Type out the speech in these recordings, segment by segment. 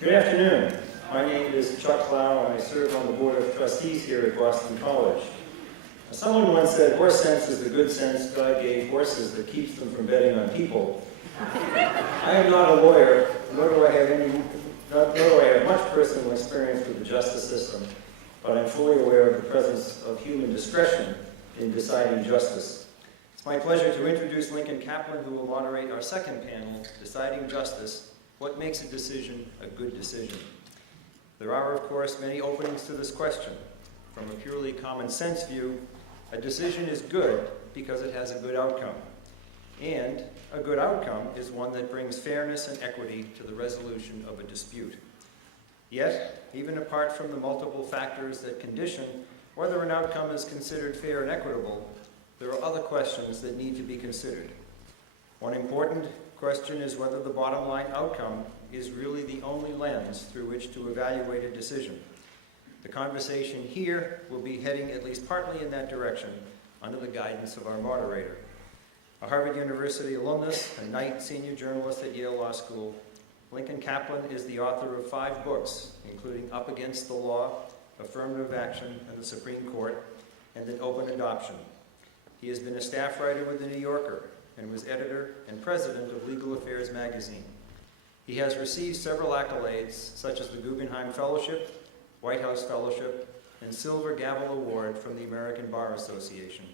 Good afternoon. My name is Chuck Clow, and I serve on the Board of Trustees here at Boston College. Someone once said, horse sense is the good sense God gave horses that keeps them from betting on people. I am not a lawyer, nor do I have much personal experience with the justice system, but I'm fully aware of the presence of human discretion in deciding justice. It's my pleasure to introduce Lincoln Kaplan, who will moderate our second panel, Deciding Justice: What Makes a Decision a Good Decision? There are, of course, many openings to this question. From a purely common sense view, a decision is good because it has a good outcome. And a good outcome is one that brings fairness and equity to the resolution of a dispute. Yet, even apart from the multiple factors that condition whether an outcome is considered fair and equitable, there are other questions that need to be considered. One important question is whether the bottom line outcome is really the only lens through which to evaluate a decision. The conversation here will be heading at least partly in that direction under the guidance of our moderator. A Harvard University alumnus, a Knight senior journalist at Yale Law School, Lincoln Kaplan is the author of 5 books, including Up Against the Law, Affirmative Action, and the Supreme Court, and An Open Adoption. He has been a staff writer with The New Yorker and was editor and president of Legal Affairs magazine. He has received several accolades, such as the Guggenheim Fellowship, White House Fellowship, and Silver Gavel Award from the American Bar Association.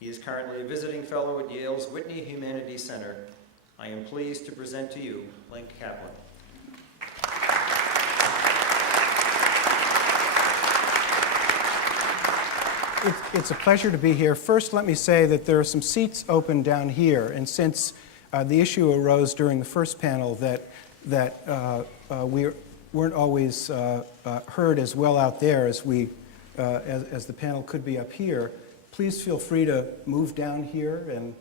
He is currently a visiting fellow at Yale's Whitney Humanities Center. I am pleased to present to you Lincoln Kaplan. It's a pleasure to be here. First, let me say that there are some seats open down here, and since the issue arose during the first panel that we weren't always heard as well out there as the panel could be up here, please feel free to move down here and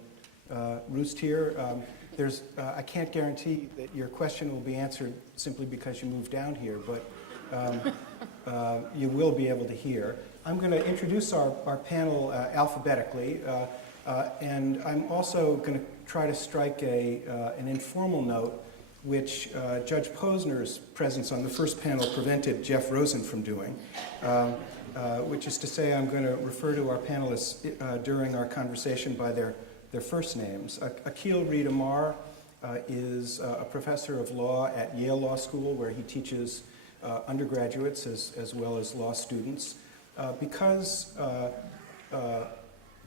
roost here. I can't guarantee that your question will be answered simply because you moved down here, but you will be able to hear. I'm going to introduce our panel alphabetically, and I'm also going to try to strike an informal note, which Judge Posner's presence on the first panel prevented Jeff Rosen from doing, which is to say I'm going to refer to our panelists during our conversation by their first names. Akhil Reed Amar is a professor of law at Yale Law School, where he teaches undergraduates as well as law students. Because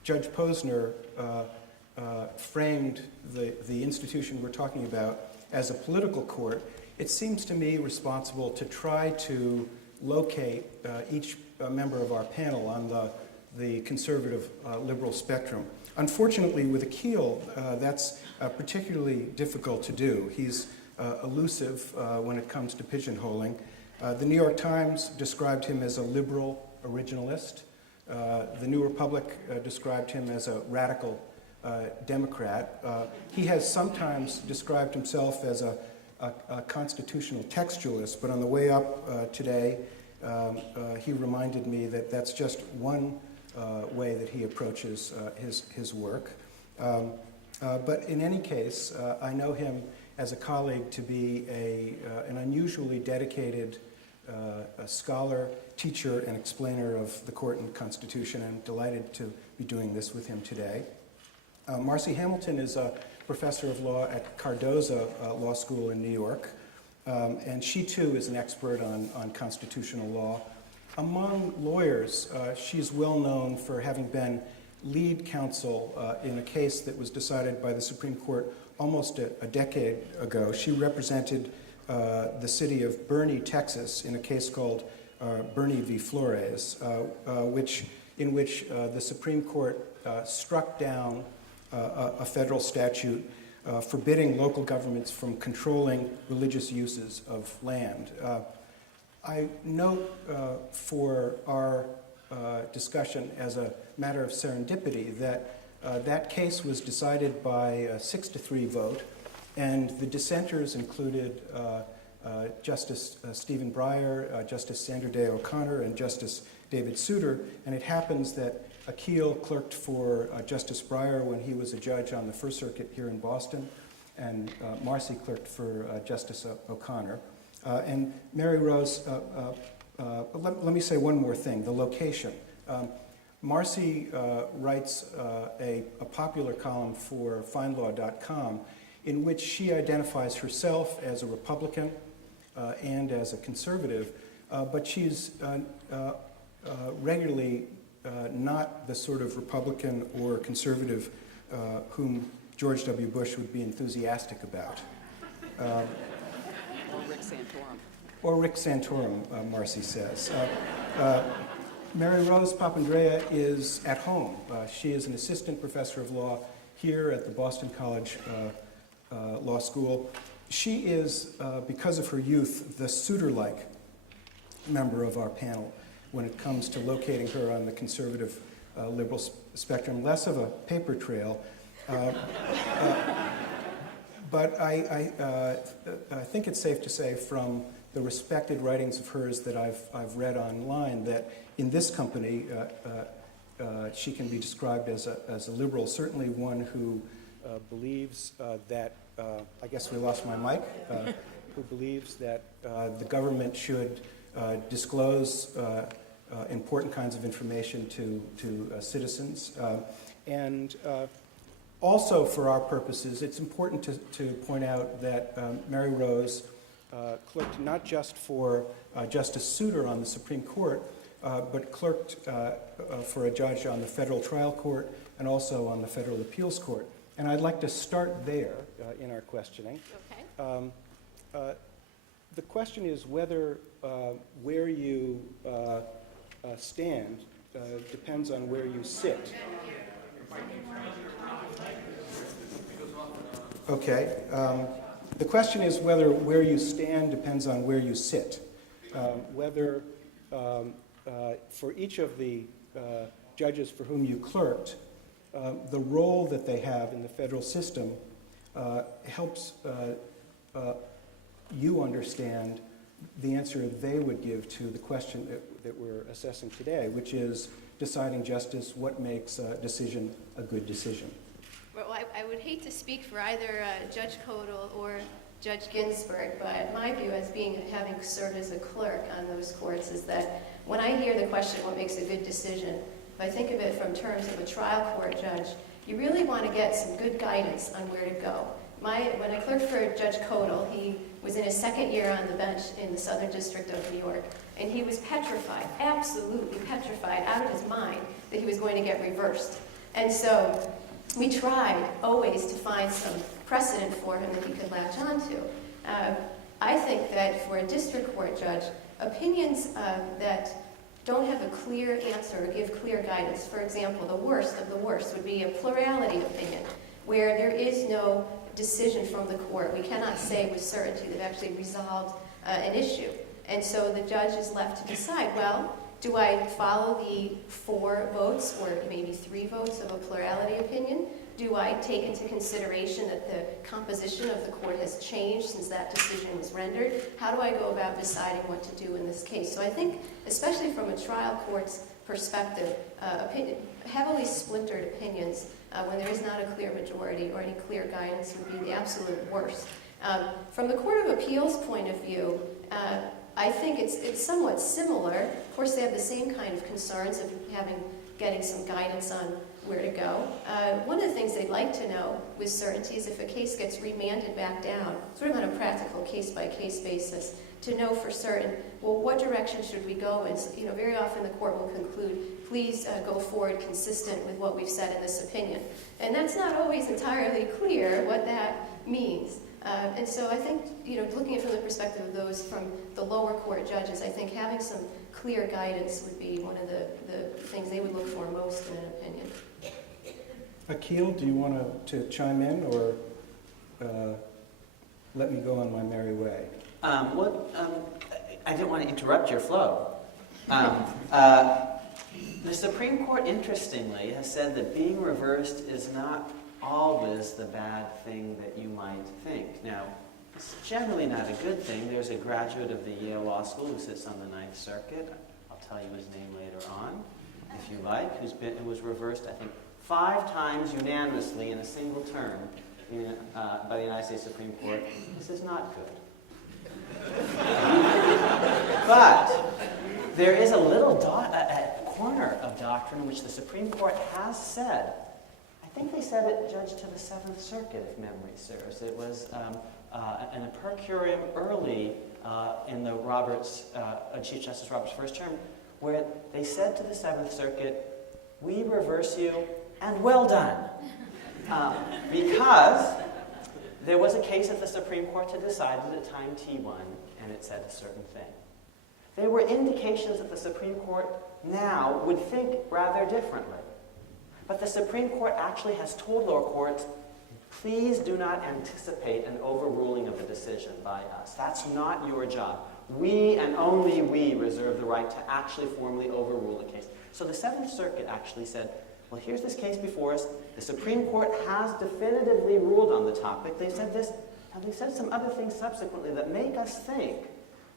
Judge Posner framed the institution we're talking about as a political court, it seems to me responsible to try to locate each member of our panel on the conservative liberal spectrum. Unfortunately, with Akhil, that's particularly difficult to do. He's elusive when it comes to pigeonholing. The New York Times described him as a liberal originalist. The New Republic described him as a radical Democrat. He has sometimes described himself as a constitutional textualist, but on the way up today, he reminded me that that's just one way that he approaches his work. But in any case, I know him as a colleague to be an unusually dedicated scholar, teacher, and explainer of the court and Constitution. I'm delighted to be doing this with him today. Marcy Hamilton is a professor of law at Cardozo Law School in New York, and she too is an expert on constitutional law. Among lawyers, she's well known for having been lead counsel in a case that was decided by the Supreme Court almost a decade ago. She represented the city of Boerne, Texas, in a case called Boerne v. Flores, in which the Supreme Court struck down a federal statute forbidding local governments from controlling religious uses of land. I note for our discussion as a matter of serendipity that that case was decided by a 6-3 vote, and the dissenters included Justice Stephen Breyer, Justice Sandra Day O'Connor, and Justice David Souter. And it happens that Akhil clerked for Justice Breyer when he was a judge on the First Circuit here in Boston, and Marcy clerked for Justice O'Connor. And Mary Rose, let me say one more thing, the location. Marcy writes a popular column for FindLaw.com in which she identifies herself as a Republican and as a conservative, but she's regularly not the sort of Republican or conservative whom George W. Bush would be enthusiastic about. Or Rick Santorum. Or Rick Santorum, Marcy says. Mary Rose Papandrea is at home. She is an assistant professor of law here at the Boston College Law School. She is, because of her youth, the Souter-like member of our panel when it comes to locating her on the conservative liberal spectrum, less of a paper trail. But I think it's safe to say from the respected writings of hers that I've read online that in this company she can be described as a liberal, certainly one who believes that, I guess we lost my mic, who believes that the government should disclose important kinds of information to citizens. And also for our purposes, it's important to point out that Mary Rose clerked not just for Justice Souter on the Supreme Court, but clerked for a judge on the federal trial court and also on the federal appeals court. And I'd like to start there in our questioning. Okay. The question is whether where you stand depends on where you sit. Okay. The question is whether where you stand depends on where you sit. Whether for each of the judges for whom you clerked, the role that they have in the federal system helps you understand the answer they would give to the question that we're assessing today, which is deciding justice, what makes a decision a good decision. Well, I would hate to speak for either Judge Kodal or Judge Ginsburg, but my view as having served as a clerk on those courts is that when I hear the question, what makes a good decision, if I think of it from terms of a trial court judge, you really want to get some good guidance on where to go. When I clerked for Judge Kodal, he was in his second year on the bench in the Southern District of New York, and he was petrified, absolutely petrified, out of his mind, that he was going to get reversed. And so we tried always to find some precedent for him that he could latch onto. I think that for a district court judge, opinions that don't have a clear answer or give clear guidance, for example, the worst of the worst would be a plurality opinion, where there is no decision from the court. We cannot say with certainty they've actually resolved an issue. And so the judge is left to decide, well, do I follow the 4 votes or maybe 3 votes of a plurality opinion? Do I take into consideration that the composition of the court has changed since that decision was rendered? How do I go about deciding what to do in this case? So I think, especially from a trial court's perspective, heavily splintered opinions when there is not a clear majority or any clear guidance would be the absolute worst. From the Court of Appeals point of view, I think it's somewhat similar. Of course, they have the same kind of concerns of getting some guidance on where to go. One of the things they'd like to know with certainty is if a case gets remanded back down, sort of on a practical case-by-case basis, to know for certain, well, what direction should we go in? So, very often the court will conclude, please go forward consistent with what we've said in this opinion. And that's not always entirely clear what that means. And so I think, looking at it from the perspective of those from the lower court judges, I think having some clear guidance would be one of the things they would look for most in an opinion. Akhil, do you want to chime in or let me go on my merry way? I didn't want to interrupt your flow. The Supreme Court, interestingly, has said that being reversed is not always the bad thing that you might think. Now, it's generally not a good thing. There's a graduate of the Yale Law School who sits on the Ninth Circuit. I'll tell you his name later on, if you like, who was reversed, I think, 5 times unanimously in a single term by the United States Supreme Court. This is not good. But there is a little a corner of doctrine in which the Supreme Court has said, I think they said it, Judge, to the Seventh Circuit, if memory serves. It was in a per curiam early in the Chief Justice Roberts' first term, where they said to the Seventh Circuit, we reverse you, and well done. Because there was a case that the Supreme Court had decided at time T1, and it said a certain thing. There were indications that the Supreme Court now would think rather differently. But the Supreme Court actually has told lower courts, please do not anticipate an overruling of the decision by us. That's not your job. We and only we reserve the right to actually formally overrule the case. So the Seventh Circuit actually said, well, here's this case before us. The Supreme Court has definitively ruled on the topic. They said this, and they said some other things subsequently that make us think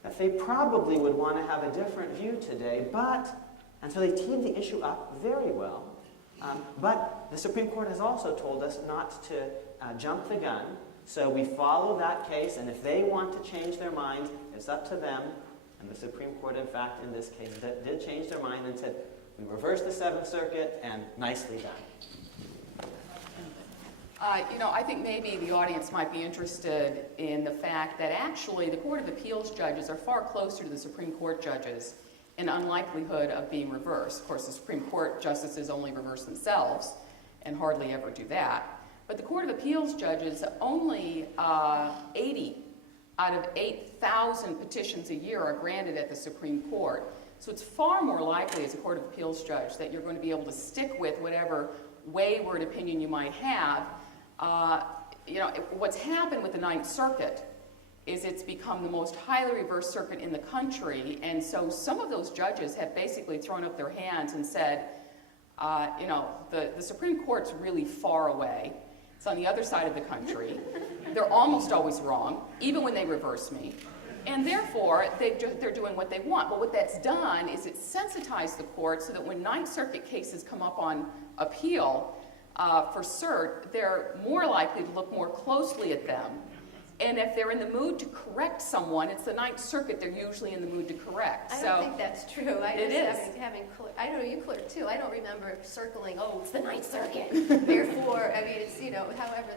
that they probably would want to have a different view today, and so they teed the issue up very well. But the Supreme Court has also told us not to jump the gun, so we follow that case, and if they want to change their minds, it's up to them. And the Supreme Court, in fact, in this case, did change their mind and said, we reversed the Seventh Circuit, and nicely done. I think maybe the audience might be interested in the fact that actually the Court of Appeals judges are far closer to the Supreme Court judges in unlikelihood of being reversed. Of course, the Supreme Court justices only reverse themselves and hardly ever do that. But the Court of Appeals judges, only 80 out of 8,000 petitions a year are granted at the Supreme Court. So it's far more likely as a Court of Appeals judge that you're going to be able to stick with whatever wayward opinion you might have. What's happened with the Ninth Circuit is it's become the most highly reversed circuit in the country, and so some of those judges have basically thrown up their hands and said, the Supreme Court's really far away. It's on the other side of the country. They're almost always wrong, even when they reverse me. And therefore, they're doing what they want. But what that's done is it's sensitized the court so that when Ninth Circuit cases come up on appeal for cert, they're more likely to look more closely at them. And if they're in the mood to correct someone, it's the Ninth Circuit they're usually in the mood to correct. I don't think that's true. It is. I know you clerk too. I don't remember circling, it's the Ninth Circuit. Therefore, it's, however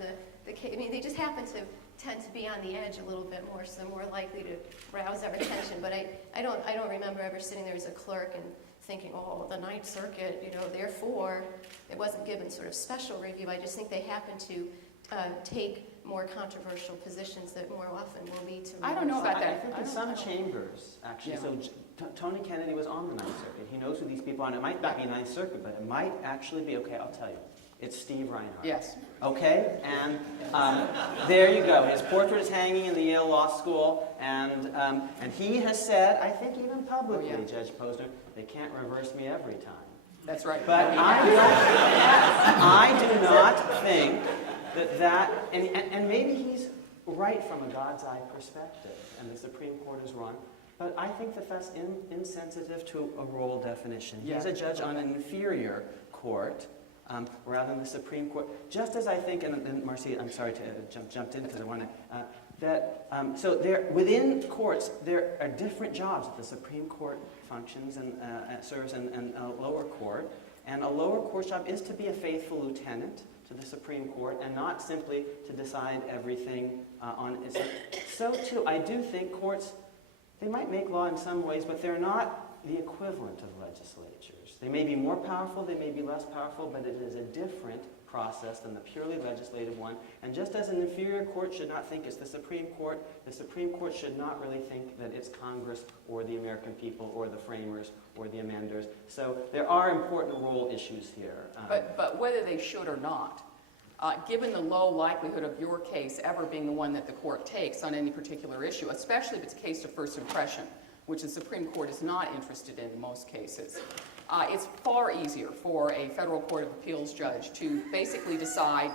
the case, they just happen to tend to be on the edge a little bit more, so they're more likely to rouse our attention. But I don't remember ever sitting there as a clerk and thinking, the Ninth Circuit, therefore it wasn't given sort of special review. I just think they happen to take more controversial positions that more often will lead to. I don't know about that. I think in some chambers, actually. Yeah. So Tony Kennedy was on the Ninth Circuit. He knows who these people are. And it might not be Ninth Circuit, but it might actually be, okay, I'll tell you. It's Steve Reinhardt. Yes. Okay? And there you go. His portrait is hanging in the Yale Law School. And he has said, I think even publicly, Judge Posner, they can't reverse me every time. That's right. But I do not think that and maybe he's right from a God's eye perspective, and the Supreme Court is wrong, but I think that's insensitive to a role definition. Yeah. He's a judge on an inferior court rather than the Supreme Court. Just as I think, and Marcy, I'm sorry to jumped in because I want to, so there within courts there are different jobs that the Supreme Court functions and serves and a lower court, and a lower court job is to be a faithful lieutenant to the Supreme Court and not simply to decide everything on its own. So too, I do think courts, they might make law in some ways, but they're not the equivalent of legislatures. They may be more powerful, they may be less powerful, but it is a different process than the purely legislative one. And just as an inferior court should not think it's the Supreme Court should not really think that it's Congress or the American people or the framers or the amenders. So there are important role issues here. But whether they should or not, given the low likelihood of your case ever being the one that the court takes on any particular issue, especially if it's a case of first impression, which the Supreme Court is not interested in most cases, it's far easier for a federal court of appeals judge to basically decide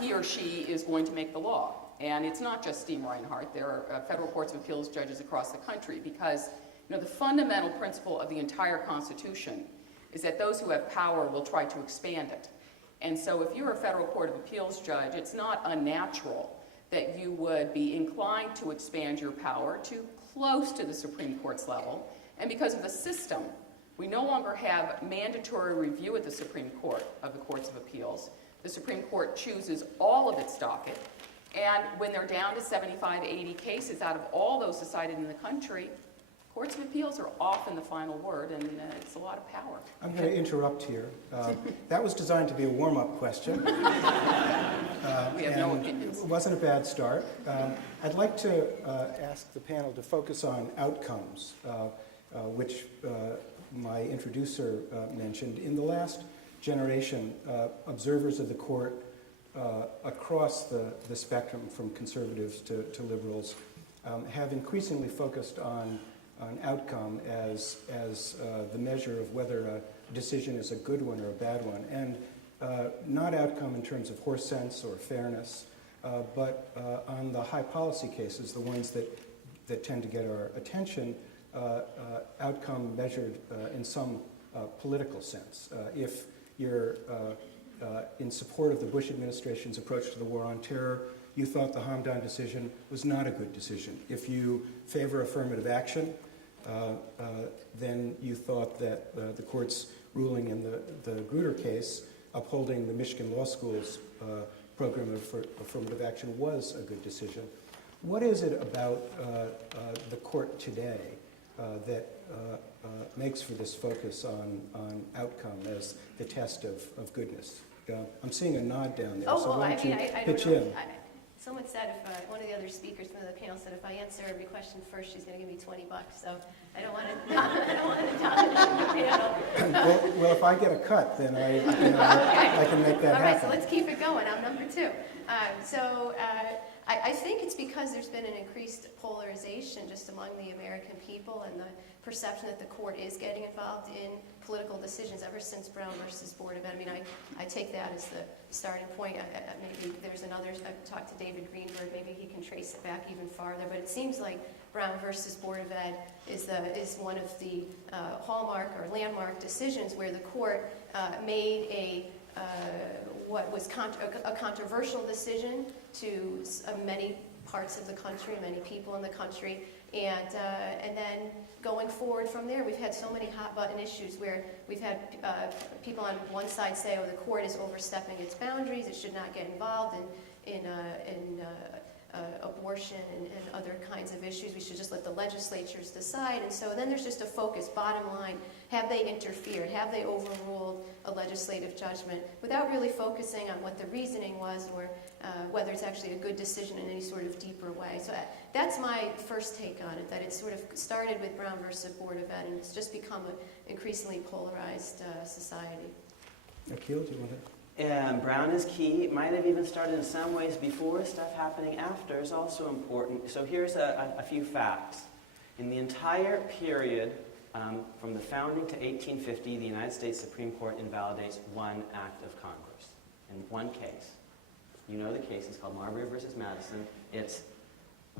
he or she is going to make the law. And it's not just Steve Reinhardt. There are federal courts of appeals judges across the country because the fundamental principle of the entire Constitution is that those who have power will try to expand it. And so if you're a federal court of appeals judge, it's not unnatural that you would be inclined to expand your power to close to the Supreme Court's level. And because of the system, we no longer have mandatory review at the Supreme Court of the Courts of Appeals. The Supreme Court chooses all of its docket. And when they're down to 75, 80 cases out of all those decided in the country, Courts of Appeals are often the final word, and it's a lot of power. I'm going to interrupt here. That was designed to be a warm-up question. We have no and opinions. It wasn't a bad start. I'd like to ask the panel to focus on outcomes, which my introducer mentioned. In the last generation, observers of the court across the spectrum from conservatives to liberals have increasingly focused on outcome as the measure of whether a decision is a good one or a bad one, and not outcome in terms of horse sense or fairness, but on the high policy cases, the ones that tend to get our attention, outcome measured in some political sense. If you're in support of the Bush administration's approach to the war on terror, you thought the Hamdan decision was not a good decision. If you favor affirmative action, then you thought that the court's ruling in the Grutter case, upholding the Michigan Law School's program of affirmative action, was a good decision. What is it about the court today that makes for this focus on outcome as the test of goodness? I'm seeing a nod down there, so why don't you pitch in? Someone said, if one of the other speakers from the panel said, if I answer every question first, she's going to give me $20. So I don't want to dominate the panel. Well, if I get a cut, then I can make that happen. All right, so let's keep it going. I'm number 2. I think it's because there's been an increased polarization just among the American people and the perception that the court is getting involved in political decisions ever since Brown versus Board of Ed. I mean, I take that as the starting point. Maybe there's another, I've talked to David Greenberg, maybe he can trace it back even farther, but it seems like Brown versus Board of Ed is one of the hallmark or landmark decisions where the court made what was a controversial decision to many parts of the country, many people in the country, and then going forward from there, we've had so many hot-button issues where we've had people on one side say, oh, the court is overstepping its boundaries, it should not get involved in abortion and other kinds of issues. We should just let the legislatures decide. And so then there's just a focus, bottom line, have they interfered? Have they overruled a legislative judgment without really focusing on what the reasoning was or whether it's actually a good decision in any sort of deeper way? So that's my first take on it, that it sort of started with Brown versus Board of Ed, and it's just become an increasingly polarized society. Akil, do you want to? And Brown is key. It might have even started in some ways before. Stuff happening after is also important. So here's a few facts. In the entire period from the founding to 1850, the United States Supreme Court invalidates one act of Congress in one case. You know the case. It's called Marbury versus Madison. It's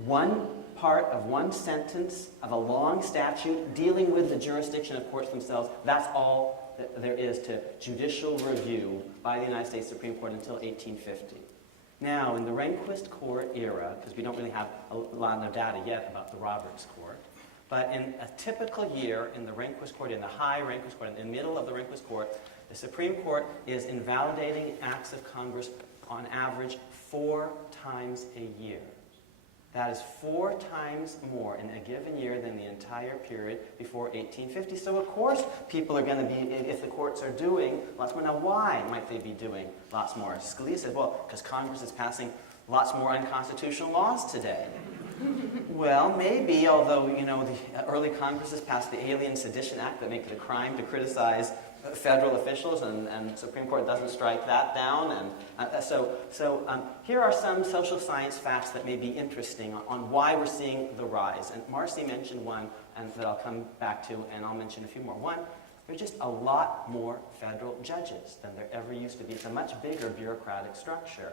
one part of one sentence of a long statute dealing with the jurisdiction of courts themselves. That's all there is to judicial review by the United States Supreme Court until 1850. Now, in the Rehnquist Court era, because we don't really have a lot of data yet about the Roberts Court, but in a typical year in the Rehnquist Court, in the high Rehnquist Court, in the middle of the Rehnquist Court, the Supreme Court is invalidating acts of Congress on average 4 times a year. That is 4 times more in a given year than the entire period before 1850. So of course people are going to be, if the courts are doing lots more. Now why might they be doing lots more? Scalia said, well, because Congress is passing lots more unconstitutional laws today. Well, maybe, although, you know, the early Congresses passed the Alien Sedition Act that makes it a crime to criticize federal officials, and Supreme Court doesn't strike that down. And so here are some social science facts that may be interesting on why we're seeing the rise. And Marcy mentioned one, and that I'll come back to, and I'll mention a few more. One, there's just a lot more federal judges than there ever used to be. It's a much bigger bureaucratic structure.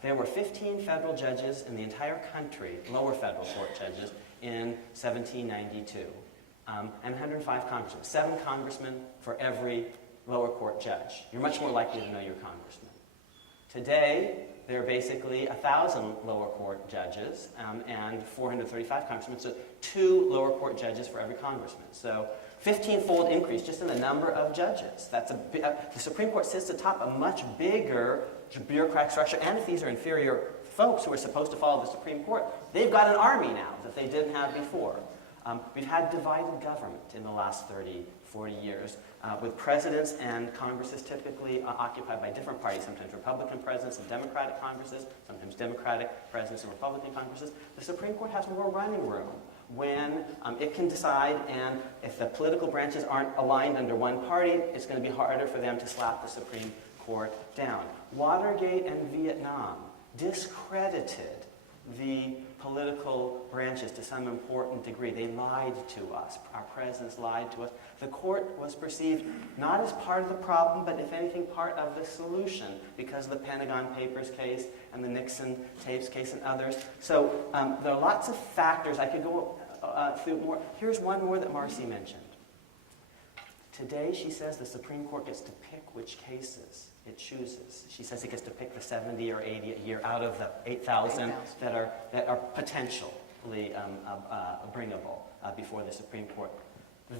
There were 15 federal judges in the entire country, lower federal court judges, in 1792. And 105 congressmen, 7 congressmen for every lower court judge. You're much more likely to know your congressman. Today, there are basically 1,000 lower court judges and 435 congressmen, so 2 lower court judges for every congressman. So 15-fold increase just in the number of judges. That's the Supreme Court sits atop a much bigger bureaucratic structure, and if these are inferior folks who are supposed to follow the Supreme Court, they've got an army now that they didn't have before. We've had divided government in the last 30, 40 years, with presidents and Congresses typically occupied by different parties, sometimes Republican presidents and Democratic Congresses, sometimes Democratic presidents and Republican Congresses. The Supreme Court has more running room when it can decide, and if the political branches aren't aligned under one party, it's going to be harder for them to slap the Supreme Court down. Watergate and Vietnam discredited the political branches to some important degree. They lied to us. Our presidents lied to us. The court was perceived not as part of the problem, but if anything, part of the solution because of the Pentagon Papers case and the Nixon tapes case and others. So there are lots of factors. I could go through more. Here's one more that Marcy mentioned. Today, she says the Supreme Court gets to pick which cases it chooses. She says it gets to pick the 70 or 80 a year out of the 8,000 that are potentially bringable before the Supreme Court.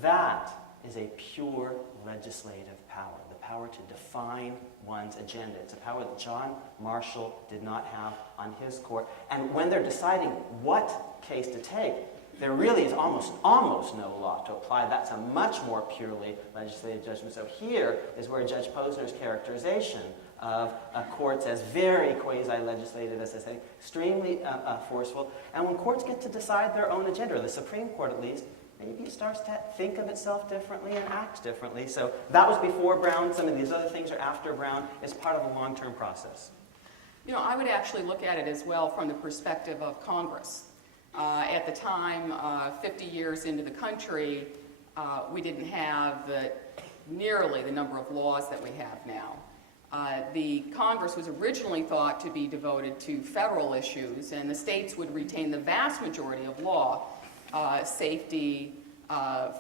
That is a pure legislative power, the power to define one's agenda. It's a power that John Marshall did not have on his court. And when they're deciding what case to take, there really is almost no law to apply. That's a much more purely legislative judgment. So here is where Judge Posner's characterization of courts as very quasi-legislative, as I say, extremely forceful. And when courts get to decide their own agenda, or the Supreme Court at least, maybe it starts to think of itself differently and acts differently. So that was before Brown. Some of these other things are after Brown. It's part of a long-term process. You know, I would actually look at it as well from the perspective of Congress. At the time, 50 years into the country, we didn't have nearly the number of laws that we have now. The Congress was originally thought to be devoted to federal issues, and the states would retain the vast majority of law, safety,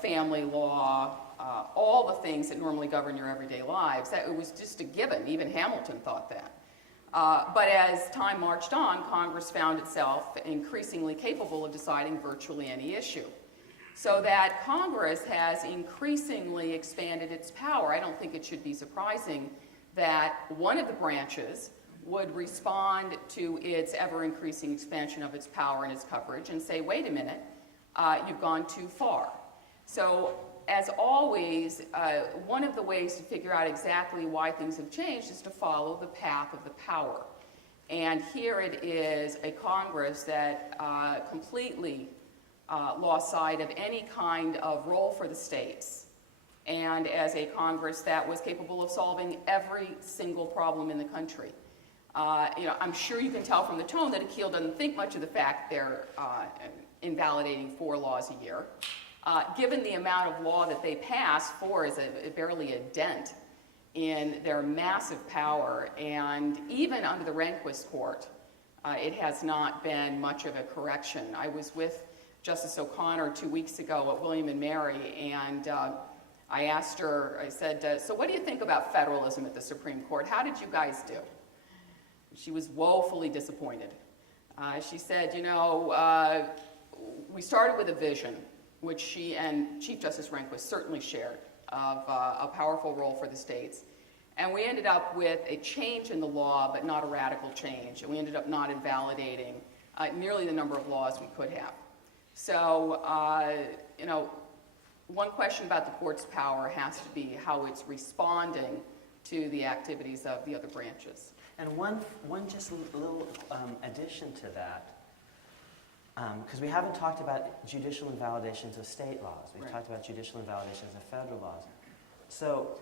family law, all the things that normally govern your everyday lives. That it was just a given. Even Hamilton thought that. But as time marched on, Congress found itself increasingly capable of deciding virtually any issue. So that Congress has increasingly expanded its power. I don't think it should be surprising that one of the branches would respond to its ever-increasing expansion of its power and its coverage and say, wait a minute, you've gone too far. So as always, one of the ways to figure out exactly why things have changed is to follow the path of the power. And here it is a Congress that completely lost sight of any kind of role for the states, and as a Congress that was capable of solving every single problem in the country. I'm sure you can tell from the tone that Akil doesn't think much of the fact they're invalidating 4 laws a year. Given the amount of law that they pass, 4 is barely a dent in their massive power, and even under the Rehnquist court, it has not been much of a correction. I was with Justice O'Connor 2 weeks ago at William & Mary, and I asked her, I said, so what do you think about federalism at the Supreme Court? How did you guys do? She was woefully disappointed. She said, we started with a vision, which she and Chief Justice Rehnquist certainly shared, of a powerful role for the states. And we ended up with a change in the law, but not a radical change. And we ended up not invalidating nearly the number of laws we could have. So, one question about the court's power has to be how it's responding to the activities of the other branches. And one just little addition to that, because we haven't talked about judicial invalidations of state laws. We've talked about judicial invalidations of federal laws. So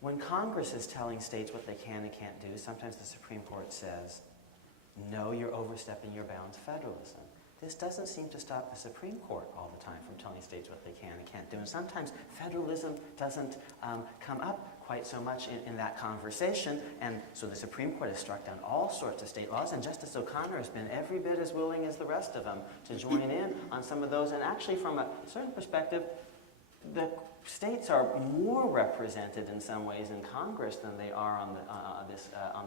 when Congress is telling states what they can and can't do, sometimes the Supreme Court says, no, you're overstepping your bounds federalism. This doesn't seem to stop the Supreme Court all the time from telling states what they can and can't do. And sometimes federalism doesn't come up quite so much in that conversation. And so the Supreme Court has struck down all sorts of state laws, and Justice O'Connor has been every bit as willing as the rest of them to join in on some of those. And actually, from a certain perspective, the states are more represented in some ways in Congress than they are on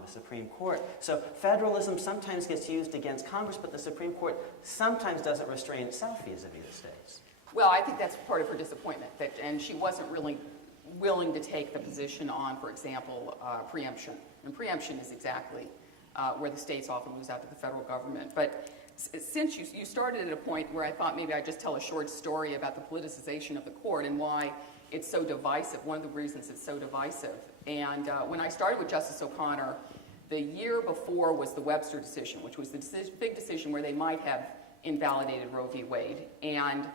the Supreme Court. So federalism sometimes gets used against Congress, but the Supreme Court sometimes doesn't restrain itself vis-a-vis the states. Well, I think that's part of her disappointment, and she wasn't really willing to take the position on, for example, preemption. And preemption is exactly where the states often lose out to the federal government. But since you started at a point where I thought maybe I'd just tell a short story about the politicization of the court and why it's so divisive, one of the reasons it's so divisive. And when I started with Justice O'Connor, the year before was the Webster decision, which was the big decision where they might have invalidated Roe v. Wade. And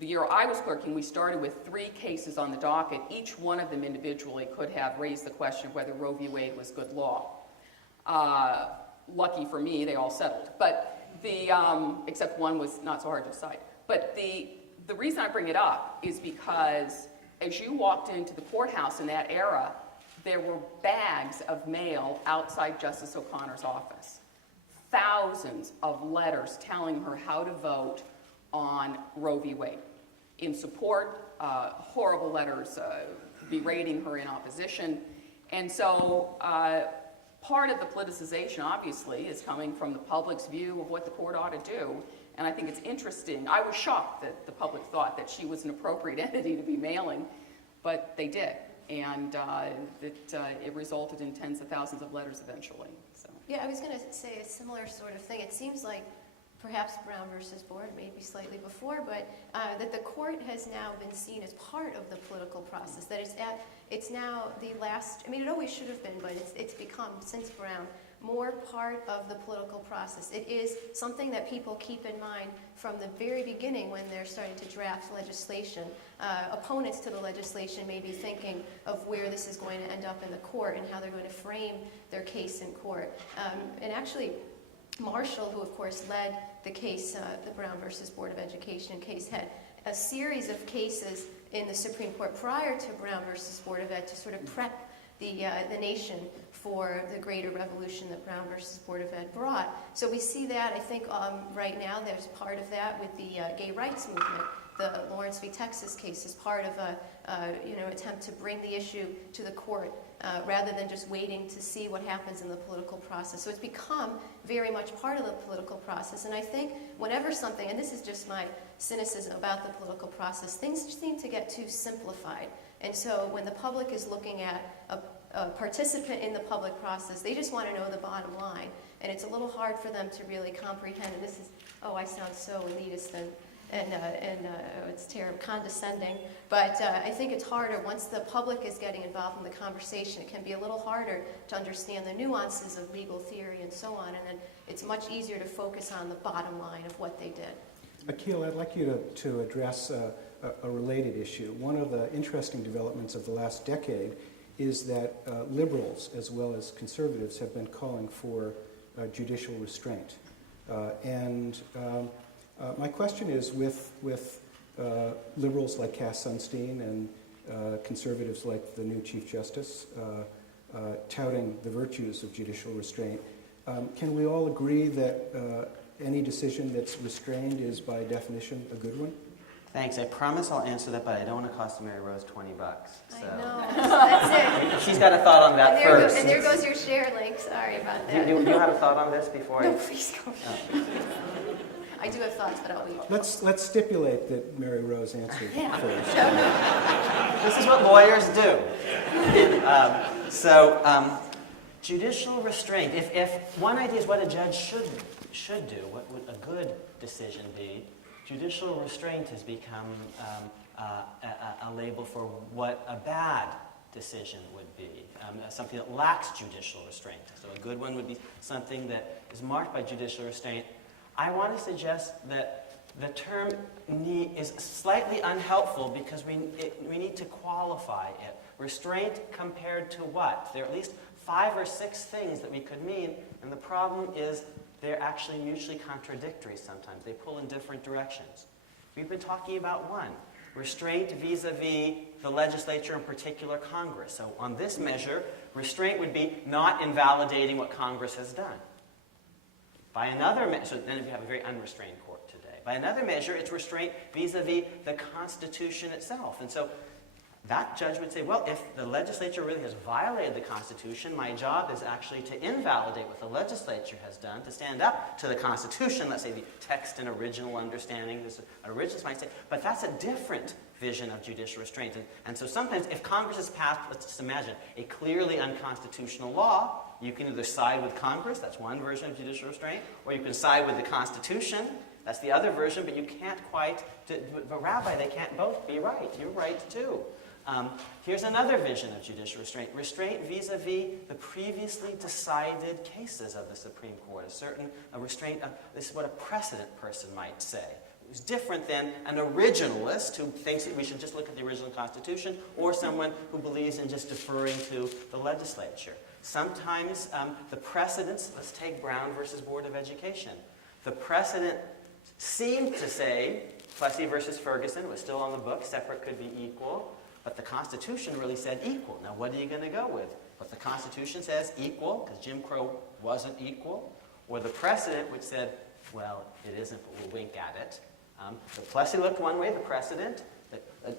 the year I was clerking, we started with 3 cases on the docket. Each one of them individually could have raised the question of whether Roe v. Wade was good law. Lucky for me, they all settled. But except one was not so hard to decide. But the reason I bring it up is because as you walked into the courthouse in that era, there were bags of mail outside Justice O'Connor's office. Thousands of letters telling her how to vote on Roe v. Wade. In support, horrible letters berating her in opposition. And so part of the politicization, obviously, is coming from the public's view of what the court ought to do. And I think it's interesting. I was shocked that the public thought that she was an appropriate entity to be mailing, but they did. And it resulted in tens of thousands of letters eventually. So. Yeah, I was going to say a similar sort of thing. It seems like perhaps Brown versus Board, maybe slightly before, but that the court has now been seen as part of the political process, that it's now the last, I mean, it always should have been, but it's become, since Brown, more part of the political process. It is something that people keep in mind from the very beginning when they're starting to draft legislation. Opponents to the legislation may be thinking of where this is going to end up in the court and how they're going to frame their case in court. And actually, Marshall, who of course led the case, the Brown versus Board of Education case, had a series of cases in the Supreme Court prior to Brown versus Board of Ed to sort of prep the nation for the greater revolution that Brown versus Board of Ed brought. So we see that, I think right now there's part of that with the gay rights movement. The Lawrence v. Texas case is part of a attempt to bring the issue to the court rather than just waiting to see what happens in the political process. So it's become very much part of the political process. And I think whenever something, and this is just my cynicism about the political process, things seem to get too simplified. And so when the public is looking at a participant in the public process, they just want to know the bottom line. And it's a little hard for them to really comprehend. And this is, I sound so elitist and it's terrible, condescending. But I think it's harder once the public is getting involved in the conversation. It can be a little harder to understand the nuances of legal theory and so on. And then it's much easier to focus on the bottom line of what they did. Akhil, I'd like you to address a related issue. One of the interesting developments of the last decade is that liberals as well as conservatives have been calling for judicial restraint. My question is, with liberals like Cass Sunstein and conservatives like the new Chief Justice touting the virtues of judicial restraint, can we all agree that any decision that's restrained is by definition a good one? Thanks. I promise I'll answer that, but I don't want to cost Mary Rose $20. So. I know. That's it. She's got a thought on that first. And there goes your share link. Sorry about that. Do you have a thought on this before No, I... please go. I do have thoughts, but I'll leave. Let's stipulate that Mary Rose answered first. This is what lawyers do. Judicial restraint. If one idea is what a judge should do, what would a good decision be? Judicial restraint has become a label for what a bad decision would be, something that lacks judicial restraint. So a good one would be something that is marked by judicial restraint. I want to suggest that the term is slightly unhelpful because we need to qualify it. Restraint compared to what? There are at least 5 or 6 things that we could mean, and the problem is they're actually mutually contradictory sometimes. They pull in different directions. We've been talking about one, restraint vis-a-vis the legislature, in particular Congress. So on this measure, restraint would be not invalidating what Congress has done. By another measure, so then you have a very unrestrained court today. By another measure, it's restraint vis-a-vis the Constitution itself. And so that judge would say, well, if the legislature really has violated the Constitution, my job is actually to invalidate what the legislature has done, to stand up to the Constitution, let's say the text and original understanding, this originalist might say, but that's a different vision of judicial restraint. And so sometimes if Congress has passed, let's just imagine, a clearly unconstitutional law, you can either side with Congress, that's one version of judicial restraint, or you can side with the Constitution, that's the other version, but you can't quite, but Rabbi, they can't both be right. You're right too. Here's another vision of judicial restraint. Restraint vis-a-vis the previously decided cases of the Supreme Court. A restraint, this is what a precedent person might say. It was different than an originalist who thinks that we should just look at the original Constitution, or someone who believes in just deferring to the legislature. Sometimes the precedents, let's take Brown versus Board of Education. The precedent seemed to say, Plessy versus Ferguson was still on the book, separate could be equal. But the Constitution really said equal. Now, what are you going to go with? What the Constitution says, equal, because Jim Crow wasn't equal, or the precedent which said, well, it isn't, but we'll wink at it. The Plessy looked one way, the precedent.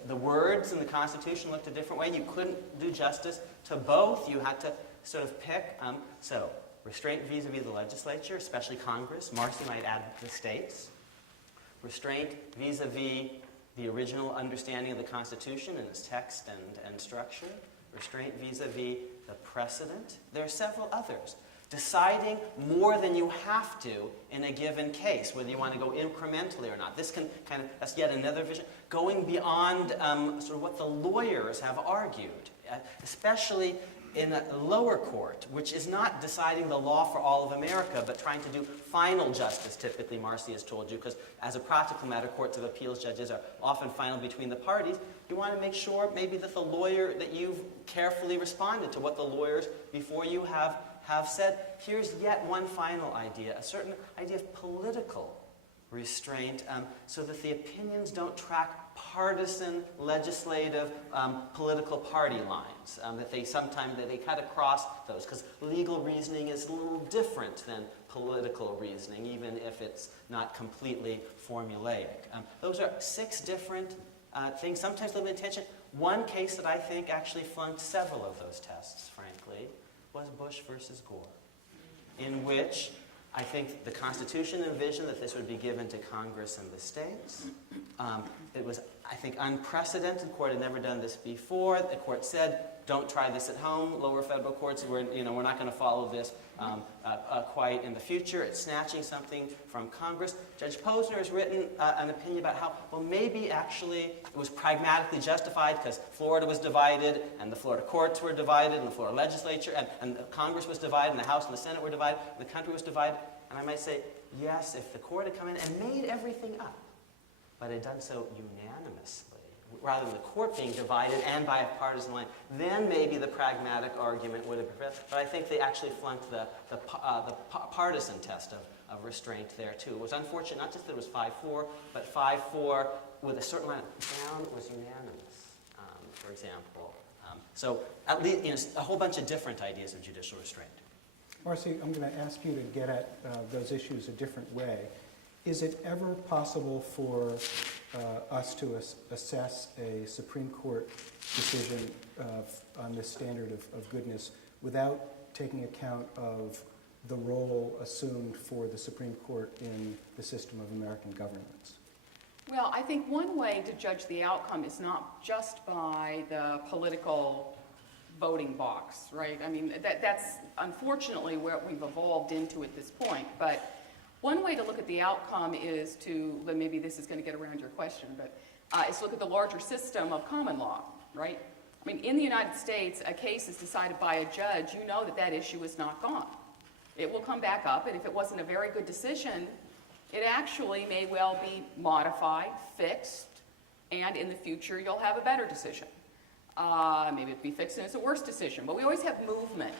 The words in the Constitution looked a different way. You couldn't do justice to both. You had to sort of pick. So, restraint vis-a-vis the legislature, especially Congress. Marcy might add the states. Restraint vis-a-vis the original understanding of the Constitution and its text and structure, restraint vis-a-vis the precedent. There are several others. Deciding more than you have to in a given case, whether you want to go incrementally or not. This can kind of, that's yet another vision. Going beyond sort of what the lawyers have argued, especially in a lower court, which is not deciding the law for all of America, but trying to do final justice, typically, Marcy has told you, because as a practical matter, courts of appeals judges are often final between the parties. You want to make sure maybe that the lawyer, that you've carefully responded to what the lawyers before you have said. Here's yet one final idea, a certain idea of political restraint, so that the opinions don't track partisan, legislative, political party lines, that they cut across those, because legal reasoning is a little different than political reasoning, even if it's not completely formulaic. Those are 6 different things, sometimes a little bit of tension. One case that I think actually flunked several of those tests, frankly, was Bush versus Gore, in which I think the Constitution envisioned that this would be given to Congress and the states. It was, I think, unprecedented. The court had never done this before. The court said, don't try this at home. Lower federal courts, we're not going to follow this quite in the future. It's snatching something from Congress. Judge Posner has written an opinion about how, well, maybe actually it was pragmatically justified because Florida was divided, and the Florida courts were divided, and the Florida legislature, and the Congress was divided, and the House and the Senate were divided, and the country was divided. And I might say, yes, if the court had come in and made everything up, but had done so unanimously, rather than the court being divided and by a partisan line, then maybe the pragmatic argument would have been present. But I think they actually flunked the partisan test of restraint there, too. It was unfortunate, not just that it was 5-4, but 5-4 with a certain line. Brown was unanimous, for example. So at least a whole bunch of different ideas of judicial restraint. Marcy, I'm going to ask you to get at those issues a different way. Is it ever possible for us to assess a Supreme Court decision on this standard of goodness without taking account of the role assumed for the Supreme Court in the system of American governance? Well, I think one way to judge the outcome is not just by the political voting box, right? I mean, that's unfortunately where we've evolved into at this point. But one way to look at the outcome is to, maybe this is going to get around your question, but is to look at the larger system of common law, right? I mean, in the United States, a case is decided by a judge, you know that issue is not gone. It will come back up, and if it wasn't a very good decision, it actually may well be modified, fixed, and in the future you'll have a better decision. Maybe it'll be fixed and it's a worse decision, but we always have movement.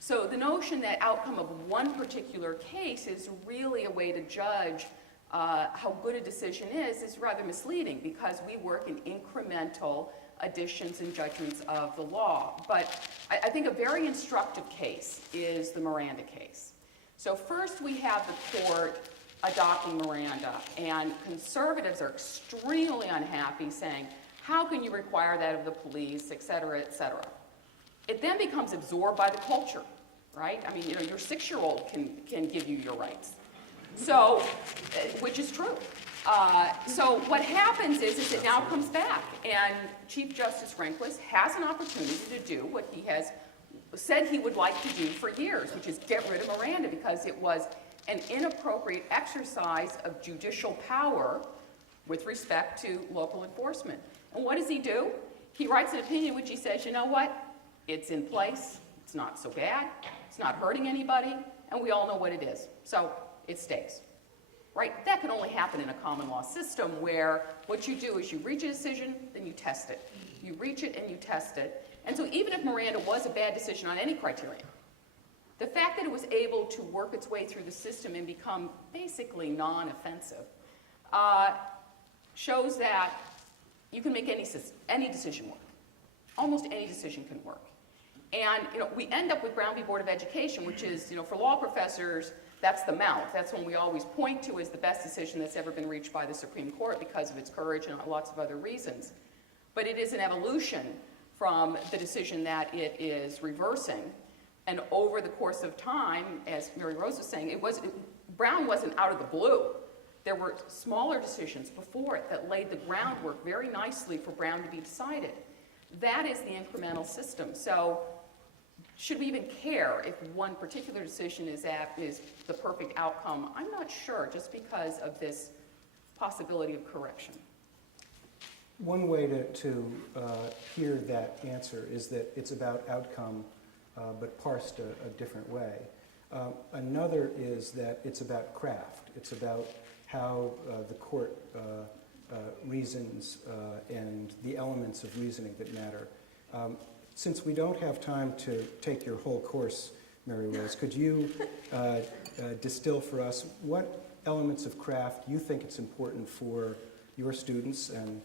So the notion that outcome of one particular case is really a way to judge how good a decision is rather misleading, because we work in incremental additions and judgments of the law. But I think a very instructive case is the Miranda case. So first we have the court adopting Miranda, and conservatives are extremely unhappy, saying, how can you require that of the police, et cetera, et cetera. It then becomes absorbed by the culture, right? I mean, you know, your 6-year-old can give you your rights. So, which is true. So what happens is it now comes back, and Chief Justice Rehnquist has an opportunity to do what he has said he would like to do for years, which is get rid of Miranda, because it was an inappropriate exercise of judicial power with respect to local enforcement. And what does he do? He writes an opinion in which he says, you know what? It's in place, it's not so bad, it's not hurting anybody, and we all know what it is. So it stays. Right? That can only happen in a common law system where what you do is you reach a decision, then you test it. You reach it and you test it. And so even if Miranda was a bad decision on any criterion, the fact that it was able to work its way through the system and become basically non-offensive shows that you can make any decision work. Almost any decision can work. And you know, we end up with Brown v. Board of Education, which is, you know, for law professors, that's the mouth. That's one we always point to as the best decision that's ever been reached by the Supreme Court because of its courage and lots of other reasons. But it is an evolution from the decision that it is reversing. And over the course of time, as Mary Rose was saying, Brown wasn't out of the blue. There were smaller decisions before it that laid the groundwork very nicely for Brown to be decided. That is the incremental system. So should we even care if one particular decision is the perfect outcome? I'm not sure, just because of this possibility of correction. One way to hear that answer is that it's about outcome, but parsed a different way. Another is that it's about craft. It's about how the court reasons and the elements of reasoning that matter. Since we don't have time to take your whole course, Mary Rose, could you distill for us what elements of craft you think it's important for your students and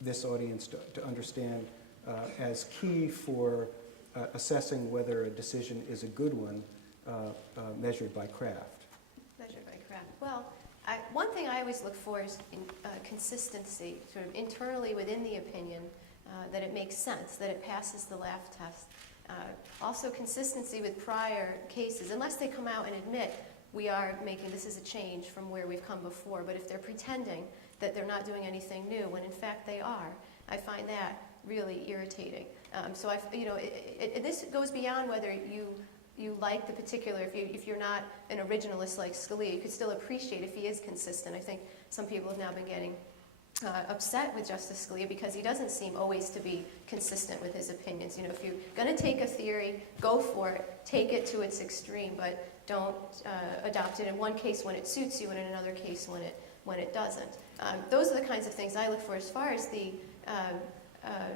this audience to understand as key for assessing whether a decision is a good one measured by craft? Measured by craft. Well, one thing I always look for is consistency, sort of internally within the opinion, that it makes sense, that it passes the laugh test. Also consistency with prior cases, unless they come out and admit we are making this is a change from where we've come before. But if they're pretending that they're not doing anything new, when in fact they are, I find that really irritating. So this goes beyond whether you like the particular, if you're not an originalist like Scalia, you could still appreciate if he is consistent. I think some people have now been getting upset with Justice Scalia because he doesn't seem always to be consistent with his opinions. You know, if you're going to take a theory, go for it, take it to its extreme, but don't adopt it in one case when it suits you and in another case when it doesn't. Those are the kinds of things I look for. As far as the, I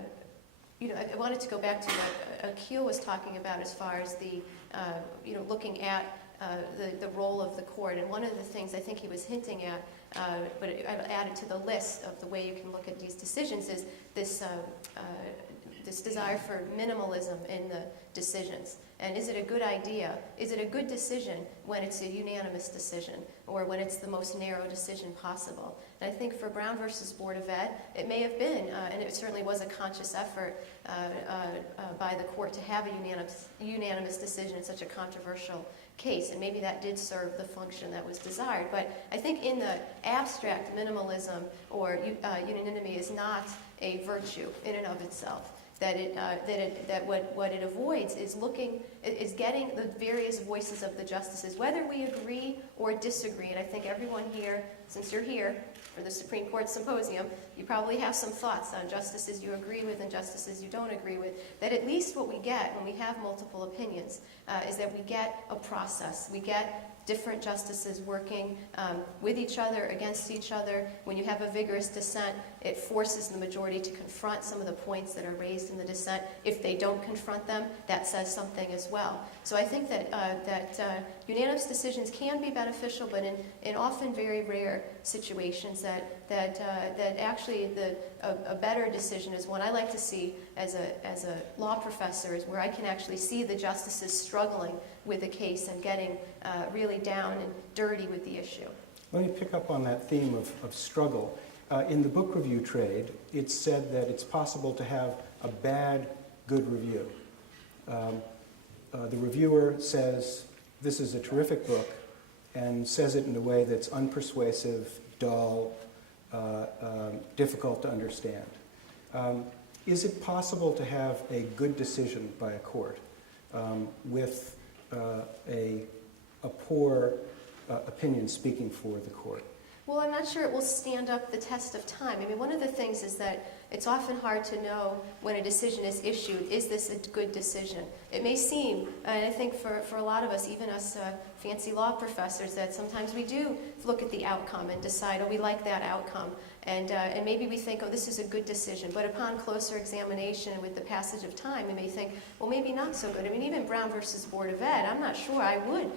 wanted to go back to what Akil was talking about as far as the, looking at the role of the court. And one of the things I think he was hinting at, but I've added to the list of the way you can look at these decisions, is this this desire for minimalism in the decisions. And is it a good idea? Is it a good decision when it's a unanimous decision or when it's the most narrow decision possible? And I think for Brown versus Board of Ed, it may have been, and it certainly was a conscious effort by the court to have a unanimous decision in such a controversial case, and maybe that did serve the function that was desired. But I think in the abstract, minimalism or unanimity is not a virtue in and of itself. That what it avoids is getting the various voices of the justices, whether we agree or disagree. And I think everyone here, since you're here for the Supreme Court Symposium, you probably have some thoughts on justices you agree with and justices you don't agree with. That at least what we get when we have multiple opinions is that we get a process. We get different justices working with each other, against each other. When you have a vigorous dissent, it forces the majority to confront some of the points that are raised in the dissent. If they don't confront them, that says something as well. So I think that unanimous decisions can be beneficial, but in often very rare situations, that actually a better decision is one I like to see as a law professor is where I can actually see the justices struggling with a case and getting really down and dirty with the issue. Let me pick up on that theme of struggle. In the book review trade, it's said that it's possible to have a bad, good review. The reviewer says, this is a terrific book, and says it in a way that's unpersuasive, dull, difficult to understand. Is it possible to have a good decision by a court with a poor opinion speaking for the court? Well, I'm not sure it will stand up the test of time. I mean, one of the things is that it's often hard to know when a decision is issued, is this a good decision? It may seem, and I think for a lot of us, even us fancy law professors, that sometimes we do look at the outcome and decide, oh, we like that outcome. And maybe we think, oh, this is a good decision. But upon closer examination and with the passage of time, we may think, well, maybe not so good. I mean, even Brown versus Board of Ed, I'm not sure I would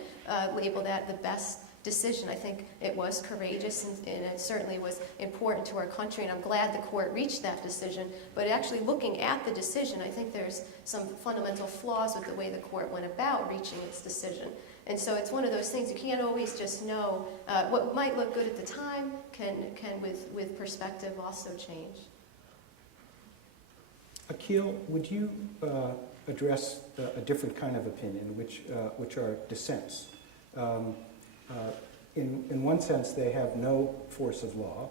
label that the best decision. I think it was courageous and it certainly was important to our country, and I'm glad the court reached that decision. But actually looking at the decision, I think there's some fundamental flaws with the way the court went about reaching its decision. And so it's one of those things, you can't always just know what might look good at the time can with perspective also change. Akil, would you address a different kind of opinion, which are dissents? In one sense, they have no force of law.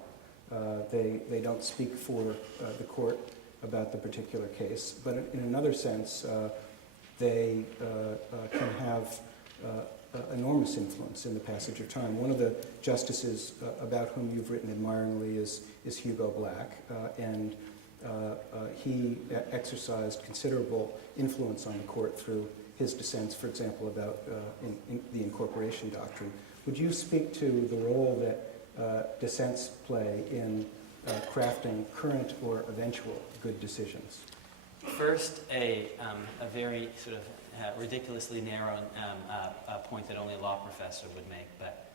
They don't speak for the court about the particular case. But in another sense, they can have enormous influence in the passage of time. One of the justices about whom you've written admiringly is Hugo Black, and he exercised considerable influence on the court through his dissents, for example, about in the incorporation doctrine. Would you speak to the role that dissents play in crafting current or eventual good decisions? First, a very sort of ridiculously narrow point that only a law professor would make, but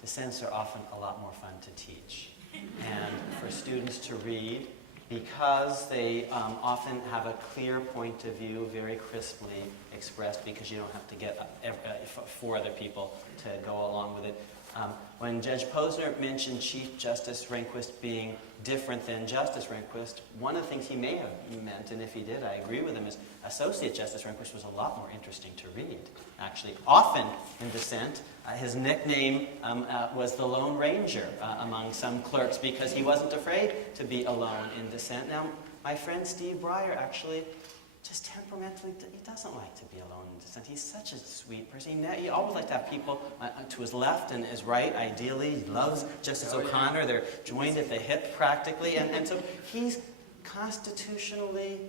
dissents are often a lot more fun to teach. And for students to read, because they often have a clear point of view, very crisply expressed, because you don't have to get four other people to go along with it. When Judge Posner mentioned Chief Justice Rehnquist being different than Justice Rehnquist, one of the things he may have meant, and if he did, I agree with him, is Associate Justice Rehnquist was a lot more interesting to read, actually. Often in dissent, his nickname was the Lone Ranger among some clerks because he wasn't afraid to be alone in dissent. Now, my friend Steve Breyer actually just temperamentally, he doesn't like to be alone in dissent. He's such a sweet person. He always likes to have people to his left and his right, ideally. He loves Justice O'Connor. They're joined at the hip practically. And so he's constitutionally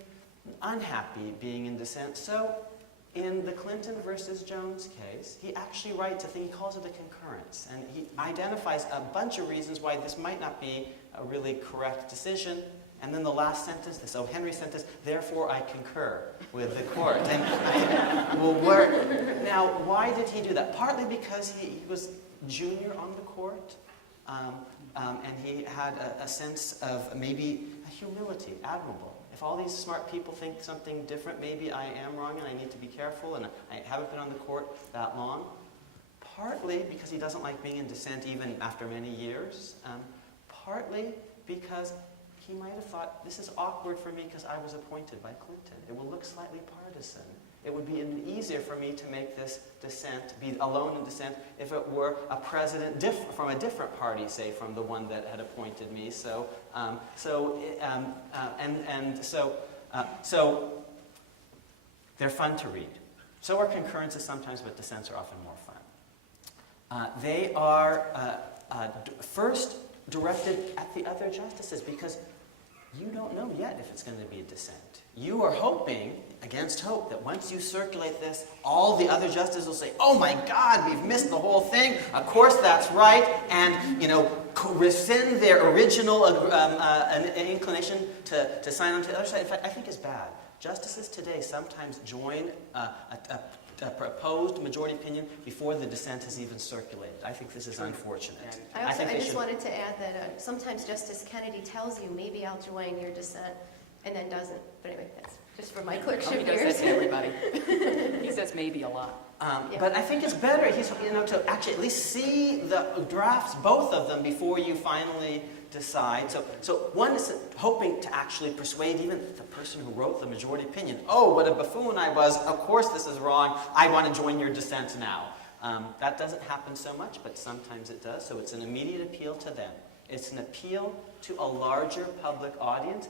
unhappy being in dissent. So in the Clinton versus Jones case, he actually writes a thing, he calls it a concurrence. And he identifies a bunch of reasons why this might not be a really correct decision. And then the last sentence, this O. Henry sentence, therefore I concur with the court. And now, why did he do that? Partly because he was junior on the court, and he had a sense of maybe a humility, admirable. If all these smart people think something different, maybe I am wrong and I need to be careful, and I haven't been on the court that long. Partly because he doesn't like being in dissent even after many years. Partly because he might have thought, this is awkward for me because I was appointed by Clinton. It will look slightly partisan. It would be easier for me to make this dissent, be alone in dissent, if it were a president from a different party, say, from the one that had appointed me. So they're fun to read. So are concurrences sometimes, but dissents are often more fun. They are first directed at the other justices because you don't know yet if it's going to be a dissent. You are hoping, against hope, that once you circulate this, all the other justices will say, oh my God, we've missed the whole thing. Of course that's right. And, rescind their original inclination to sign on to the other side. In fact, I think is bad. Justices today sometimes join a proposed majority opinion before the dissent has even circulated. I think this is unfortunate. I just wanted to add that sometimes Justice Kennedy tells you, maybe I'll join your dissent and then doesn't. But anyway, that's just for my Oh, clerkship he does years. that to everybody. He says maybe a lot. Yeah. But I think it's better, to actually at least see the drafts, both of them, before you finally decide. So one is hoping to actually persuade even the person who wrote the majority opinion. Oh, what a buffoon I was. Of course this is wrong. I want to join your dissent now. That doesn't happen so much, but sometimes it does. So it's an immediate appeal to them. It's an appeal to a larger public audience.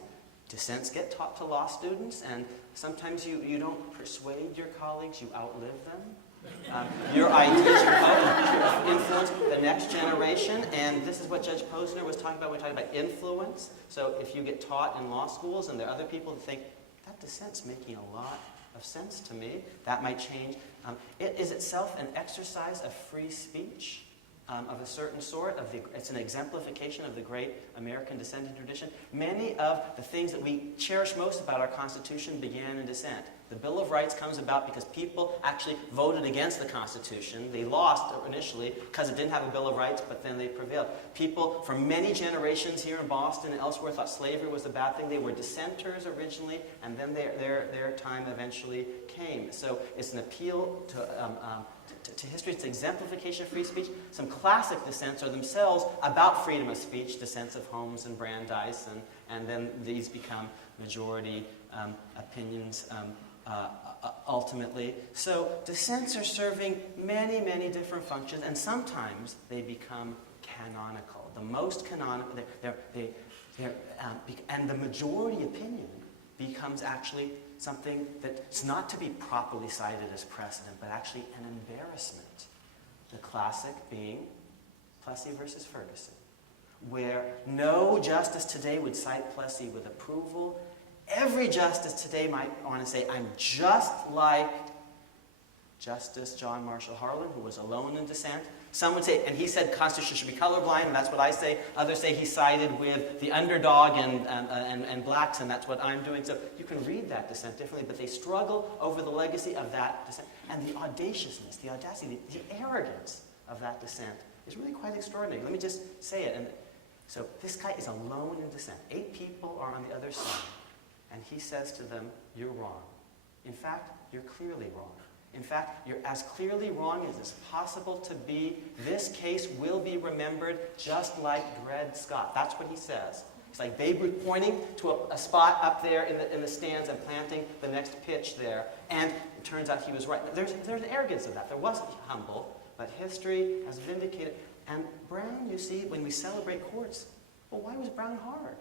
Dissents get taught to law students, and sometimes you don't persuade your colleagues, you outlive them. Your ideas influence the next generation, and this is what Judge Posner was talking about when we talked about influence. So if you get taught in law schools and there are other people who think, that dissent's making a lot of sense to me, that might change. It is itself an exercise of free speech. Of a certain sort. It's an exemplification of the great American dissenting tradition. Many of the things that we cherish most about our Constitution began in dissent. The Bill of Rights comes about because people actually voted against the Constitution. They lost initially because it didn't have a Bill of Rights, but then they prevailed. People for many generations here in Boston and elsewhere thought slavery was a bad thing. They were dissenters originally, and then their time eventually came. So it's an appeal to history. It's an exemplification of free speech. Some classic dissents are themselves about freedom of speech, dissents of Holmes and Brandeis, and then these become majority opinions ultimately. So dissents are serving many, many different functions, and sometimes they become canonical. The most canonical, and the majority opinion becomes actually something that's not to be properly cited as precedent, but actually an embarrassment. The classic being Plessy versus Ferguson, where no justice today would cite Plessy with approval. Every justice today might want to say, I'm just like Justice John Marshall Harlan, who was alone in dissent. Some would say, and he said Constitution should be colorblind, and that's what I say. Others say he sided with the underdog and blacks, and that's what I'm doing. So you can read that dissent differently, but they struggle over the legacy of that dissent. And the audaciousness, the audacity, the arrogance of that dissent is really quite extraordinary. Let me just say it. And so this guy is alone in dissent. 8 people are on the other side, and he says to them, you're wrong. In fact, you're clearly wrong. In fact, you're as clearly wrong as it's possible to be. This case will be remembered just like Dred Scott. That's what he says. It's like Babe Ruth pointing to a spot up there in the stands and planting the next pitch there. And it turns out he was right. There's an arrogance of that. There wasn't humble, but history has vindicated. And Brown, you see, when we celebrate courts, well, why was Brown hard?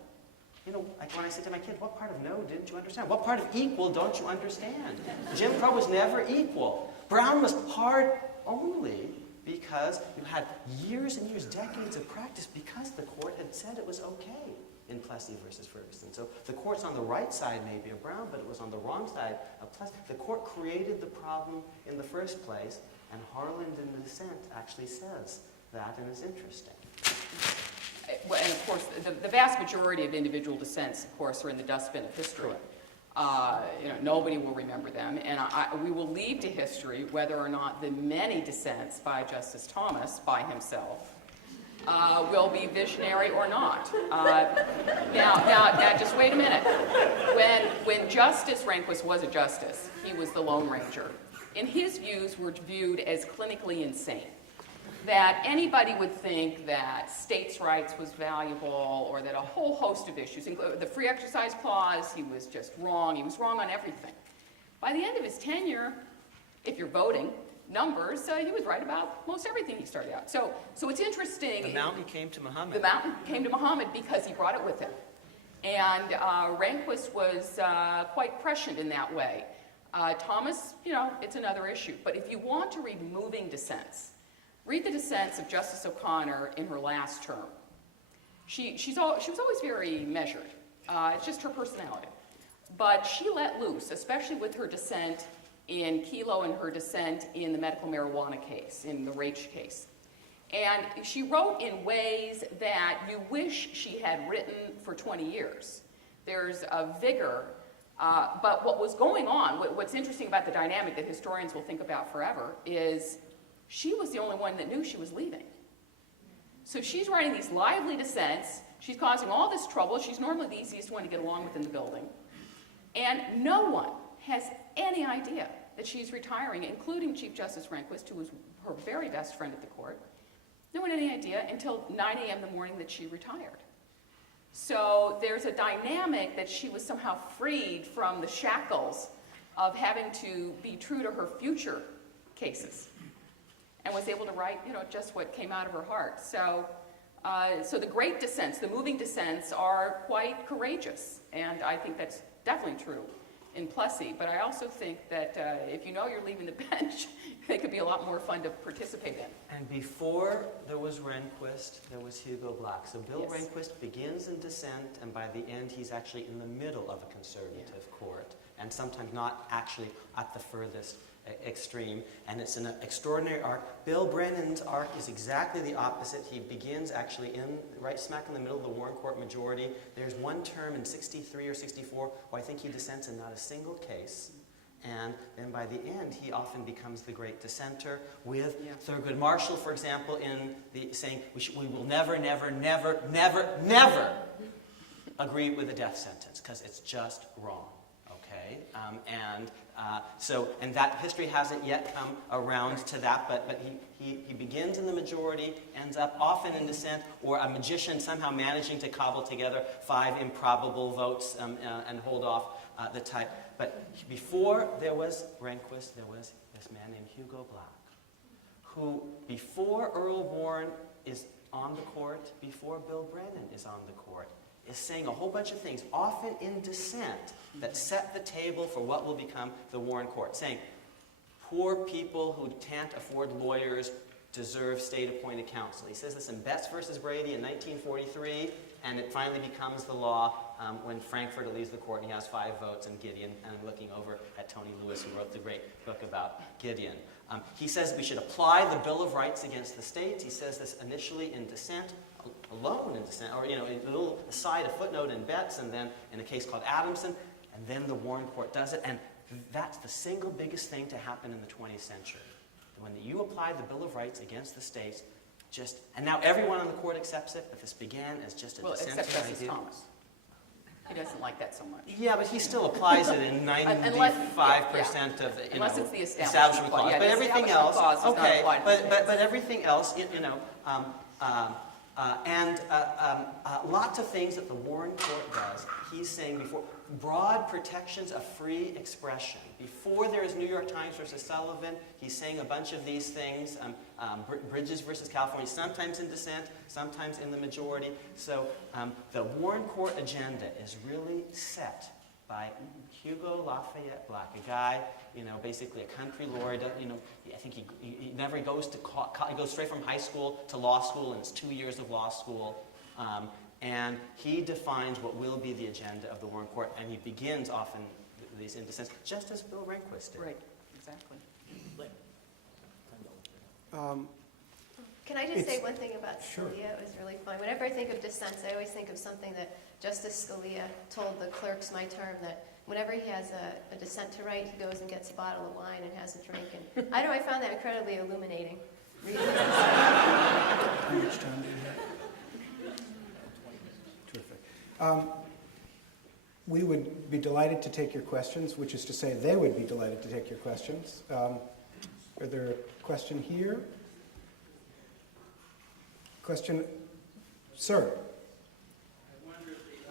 You know, like when I say to my kids, what part of no didn't you understand? What part of equal don't you understand? Jim Crow was never equal. Brown was hard only because you had years and years, decades of practice because the court had said it was okay in Plessy versus Ferguson. So the court's on the right side maybe of Brown, but it was on the wrong side of Plessy. The court created the problem in the first place, and Harlan in the dissent actually says that, and it's interesting. And of course, the vast majority of individual dissents, of course, are in the dustbin of history. Nobody will remember them, and we will leave to history whether or not the many dissents by Justice Thomas, by himself, will be visionary or not. Now, just wait a minute. When Justice Rehnquist was a justice, he was the Lone Ranger, and his views were viewed as clinically insane. That anybody would think that states' rights was valuable, or that a whole host of issues, the free exercise clause, he was just wrong. He was wrong on everything. By the end of his tenure, if you're voting numbers, he was right about most everything he started out. So it's interesting. The mountain came to Muhammad. The mountain came to Muhammad because he brought it with him. And Rehnquist was quite prescient in that way. Thomas, it's another issue. But if you want to read moving dissents, read the dissents of Justice O'Connor in her last term. She was always very measured. It's just her personality. But she let loose, especially with her dissent in Kelo and her dissent in the medical marijuana case, in the Raich case. And she wrote in ways that you wish she had written for 20 years. There's a vigor. But what was going on, what's interesting about the dynamic that historians will think about forever, is she was the only one that knew she was leaving. So she's writing these lively dissents. She's causing all this trouble. She's normally the easiest one to get along with in the building. And no one has any idea that she's retiring, including Chief Justice Rehnquist, who was her very best friend at the court. No one had any idea until 9 a.m. the morning that she retired. So there's a dynamic that she was somehow freed from the shackles of having to be true to her future cases, and was able to write, just what came out of her heart. So the great dissents, the moving dissents, are quite courageous, and I think that's definitely true in Plessy. But I also think that if you know you're leaving the bench, they could be a lot more fun to participate in. And before there was Rehnquist, there was Hugo Black. So Bill Yes. Rehnquist begins in dissent, and by the end he's actually in the middle of a conservative court, and sometimes not actually at the furthest extreme, and it's an extraordinary arc. Bill Brennan's arc is exactly the opposite. He begins actually right smack in the middle of the Warren Court majority. There's one term in 63 or 64 where I think he dissents in not a single case. And then by the end, he often becomes the great dissenter with Thurgood Marshall, for example, saying we will never, never, never, never, never agree with a death sentence because it's just wrong. Okay, and that history hasn't yet come around to that, but he begins in the majority, ends up often in dissent, or a magician somehow managing to cobble together 5 improbable votes and hold off the type. But before there was Rehnquist, there was this man named Hugo Black, who before Earl Warren is on the court, before Bill Brennan is on the court, is saying a whole bunch of things, often in dissent, that set the table for what will become the Warren Court, saying poor people who can't afford lawyers deserve state-appointed counsel. He says this in Betts versus Brady in 1943, and it finally becomes the law when Frankfurter leaves the court and he has 5 votes, and Gideon, and I'm looking over at Tony Lewis, who wrote the great book about Gideon. He says we should apply the Bill of Rights against the states. He says this initially in dissent, alone in dissent, or a little aside, a footnote in Betts, and then in a case called Adamson, and then the Warren Court does it, and that's the single biggest thing to happen in the 20th century. When you apply the Bill of Rights against the states, and now everyone on the court accepts it, but this began as just a dissenting except Justice idea. Thomas. He doesn't like that so much. Yeah, but he still applies it in 95% of the Unless it's the establishment clause. Yeah, but the everything establishment else, clause does not okay. apply to But everything else, lots of things that the Warren Court does. He's saying before broad protections of free expression. Before there is New York Times versus Sullivan, he's saying a bunch of these things. Bridges versus California, sometimes in dissent, sometimes in the majority. So the Warren Court agenda is really set by Hugo Lafayette Black, a guy, basically a country lawyer. I think he never goes to he goes straight from high school to law school, and it's 2 years of law school. And he defines what will be the agenda of the Warren Court, and he begins often these in dissents, just as Bill Rehnquist did. Right, exactly. Can I just say It's- one thing about Sure. Scalia? It was really fun. Whenever I think of dissents, I always think of something that Justice Scalia told the clerks my term, that whenever he has a dissent to write, he goes and gets a bottle of wine and has a drink. And I know I found that incredibly illuminating. Reading this. How much time do you have? Terrific. We would be delighted to take your questions, which is to say they would be delighted to take your questions. Are there a question here? Question, sir.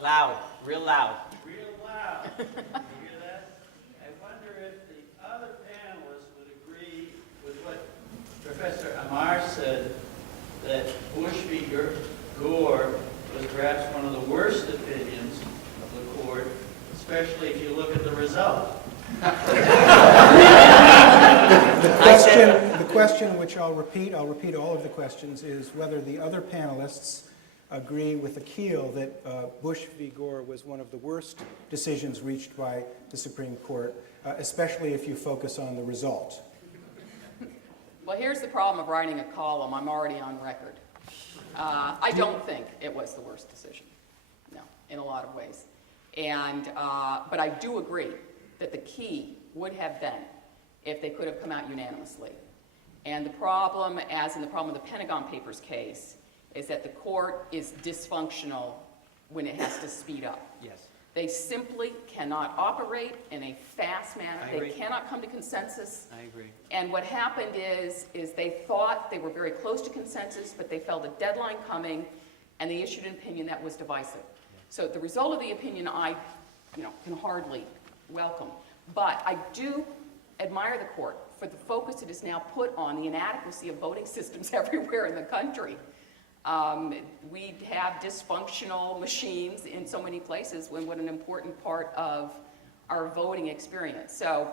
Loud, real loud. Real loud. You hear that? I wonder if the other panelists would agree with what Professor Amar said, that Bush v. Gore was perhaps one of the worst opinions of the court, especially if you look at the result. The question, which I'll repeat all of the questions, is whether the other panelists agree with Akil that Bush v. Gore was one of the worst decisions reached by the Supreme Court, especially if you focus on the result. Well, here's the problem of writing a column. I'm already on record. I don't think it was the worst decision, no, in a lot of ways. But I do agree that the key would have been if they could have come out unanimously. And the problem, as in the problem of the Pentagon Papers case, is that the court is dysfunctional when it has to speed up. Yes. They simply cannot operate in a fast manner. I They agree. cannot come to consensus. I agree. And what happened is they thought they were very close to consensus, but they felt a deadline coming, and they issued an opinion that was divisive. So the result of the opinion I, can hardly welcome. But I do admire the court for the focus it has now put on the inadequacy of voting systems everywhere in the country. We have dysfunctional machines in so many places when what an important part of our voting experience. So,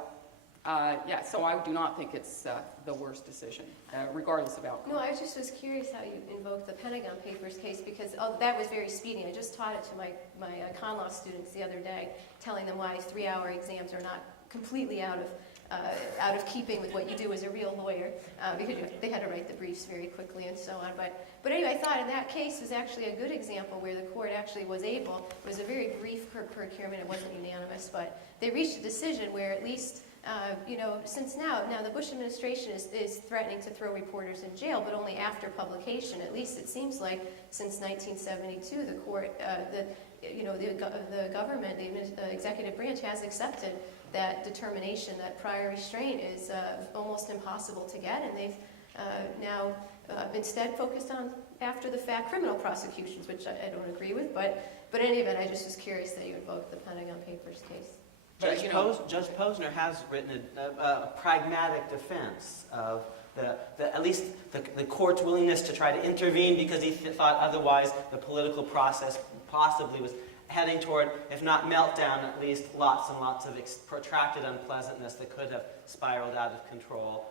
so I do not think it's the worst decision, regardless of outcome. No, I just was curious how you invoked the Pentagon Papers case because that was very speedy. I just taught it to my con law students the other day, telling them why 3-hour exams are not completely out of keeping with what you do as a real lawyer, because they had to write the briefs very quickly and so on. But anyway, I thought in that case was actually a good example where the court actually was able, it was a very brief procurement, it wasn't unanimous, but they reached a decision where at least, since now the Bush administration is threatening to throw reporters in jail, but only after publication. At least it seems like since 1972, the court, the government, the executive branch has accepted that determination that prior restraint is almost impossible to get, and they've now instead focused on after-the-fact criminal prosecutions, which I don't agree with. But in any event, I just was curious that you invoked the Pentagon Papers case. But, Judge Posner has written a pragmatic defense of at least the court's willingness to try to intervene because he thought otherwise the political process possibly was heading toward, if not meltdown, at least lots and lots of protracted unpleasantness that could have spiraled out of control.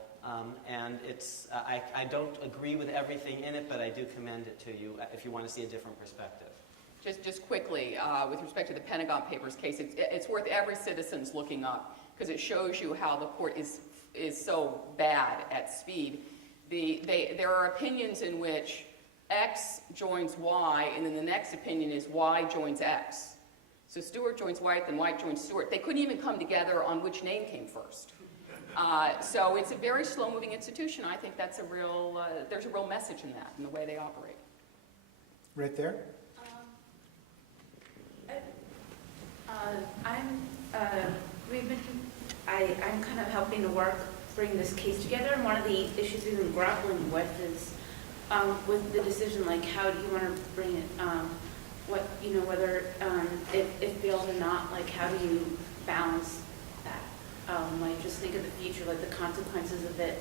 And I don't agree with everything in it, but I do commend it to you if you want to see a different perspective. Just quickly, with respect to the Pentagon Papers case, it's worth every citizen's looking up because it shows you how the court is so bad at speed. There are opinions in which X joins Y, and then the next opinion is Y joins X. So Stewart joins White, then White joins Stewart. They couldn't even come together on which name came first. So it's a very slow-moving institution. I think that's there's a real message in that, in the way they operate. Right there. I'm kind of helping to bring this case together, and one of the issues we've been grappling with is with the decision, like how do you want to bring it, whether it fails or not, like how do you balance that? Like just think of the future, like the consequences of it,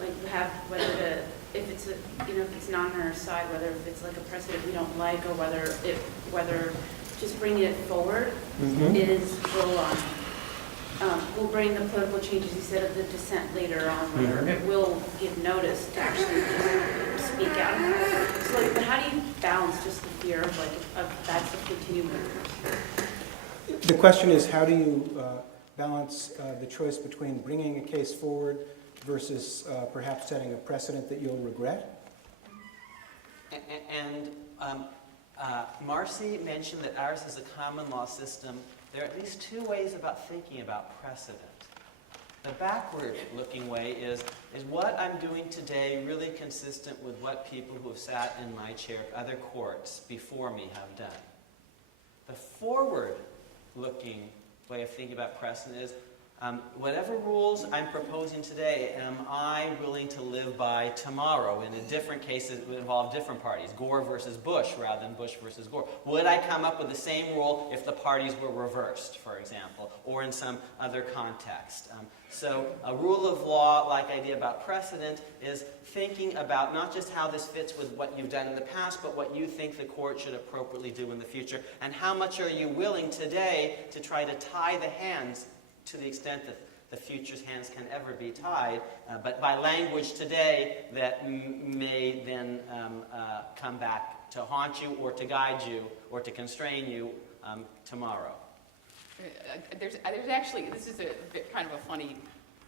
like you have if it's not on our side, whether if it's like a precedent we don't like, or whether just bringing it forward will bring the political changes you said of the dissent later on, whether it will give notice to actually just speak out. So but how do you balance just the fear of that's the continuum? The question is, how do you balance the choice between bringing a case forward versus perhaps setting a precedent that you'll regret? And Marcy mentioned that ours is a common law system. There are at least two ways about thinking about precedent. The backward-looking way is what I'm doing today really consistent with what people who have sat in my chair at other courts before me have done? The forward-looking way of thinking about precedent is whatever rules I'm proposing today, am I willing to live by tomorrow? In a different case, it would involve different parties, Gore versus Bush rather than Bush versus Gore. Would I come up with the same rule if the parties were reversed, for example, or in some other context? So a rule of law-like idea about precedent is thinking about not just how this fits with what you've done in the past, but what you think the court should appropriately do in the future, and how much are you willing today to try to tie the hands to the extent that the future's hands can ever be tied, but by language today that may then come back to haunt you or to guide you or to constrain you tomorrow. There's actually, this is a kind of a funny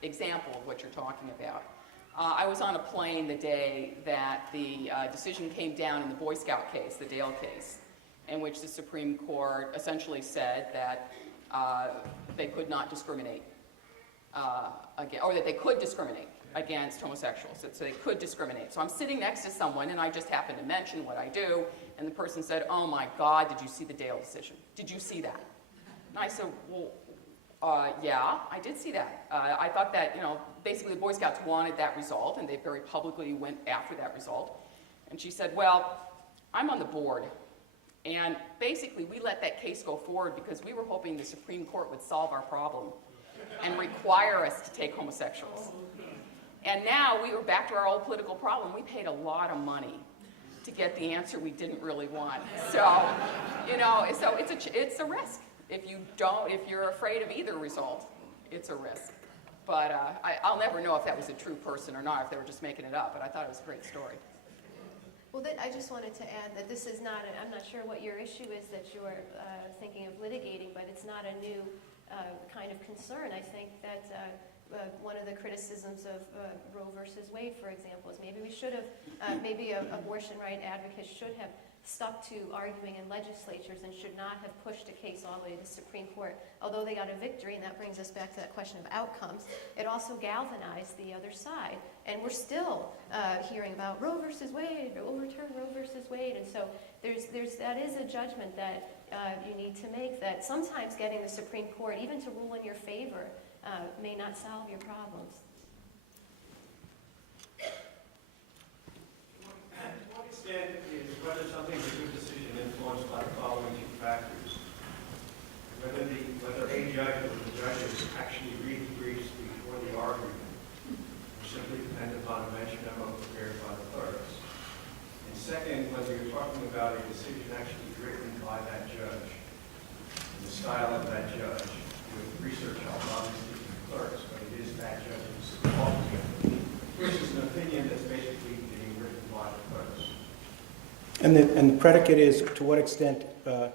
example of what you're talking about. I was on a plane the day that the decision came down in the Boy Scout case, the Dale case, in which the Supreme Court essentially said that they could not discriminate, or that they could discriminate against homosexuals, so they could discriminate. So I'm sitting next to someone, and I just happened to mention what I do, and the person said, "Oh my God, did you see the Dale decision? Did you see that?" And I said, "Well, yeah, I did see that. I thought that, basically the Boy Scouts wanted that result, and they very publicly went after that result." And she said, "Well, I'm on the board, and basically we let that case go forward because we were hoping the Supreme Court would solve our problem and require us to take homosexuals. And now we were back to our old political problem. We paid a lot of money to get the answer we didn't really want. So, so it's a risk. If you're afraid of either result, it's a risk. But I'll never know if that was a true person or not, if they were just making it up, but I thought it was a great story." Well, I just wanted to add that this is not, I'm not sure what your issue is that you're thinking of litigating, but it's not a new kind of concern. I think that one of the criticisms of Roe versus Wade, for example, is maybe we should have, maybe abortion right advocates should have stuck to arguing in legislatures and should not have pushed a case all the way to the Supreme Court. Although they got a victory, and that brings us back to that question of outcomes, it also galvanized the other side. And we're still hearing about Roe versus Wade, or overturn Roe versus Wade. And so that is a judgment that you need to make, that sometimes getting the Supreme Court, even to rule in your favor, may not solve your problems. To what extent is whether something is a good decision influenced by the following two factors? Whether a judge or the judges actually read the briefs before the argument, or simply depend upon a bench memo prepared by the clerks. And second, whether you're talking about a decision actually written by that judge, and the style of that judge, with research help obviously from the clerks, but it is that judge who's talking, versus an opinion that's basically being written by the clerks. And the predicate is to what extent... Well,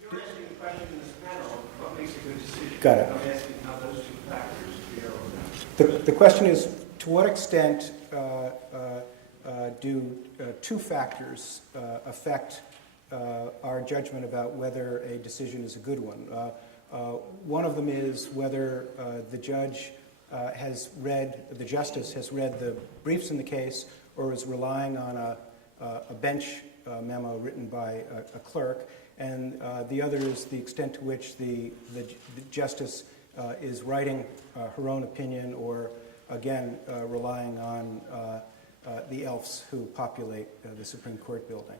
you're asking the question in this panel, what makes a good decision? Got it. I'm asking how those two factors bear on that. The question is, to what extent do two factors affect our judgment about whether a decision is a good one? One of them is whether the justice has read the briefs in the case, or is relying on a bench memo written by a clerk, and the other is the extent to which the justice is writing her own opinion, or again relying on the elves who populate the Supreme Court building.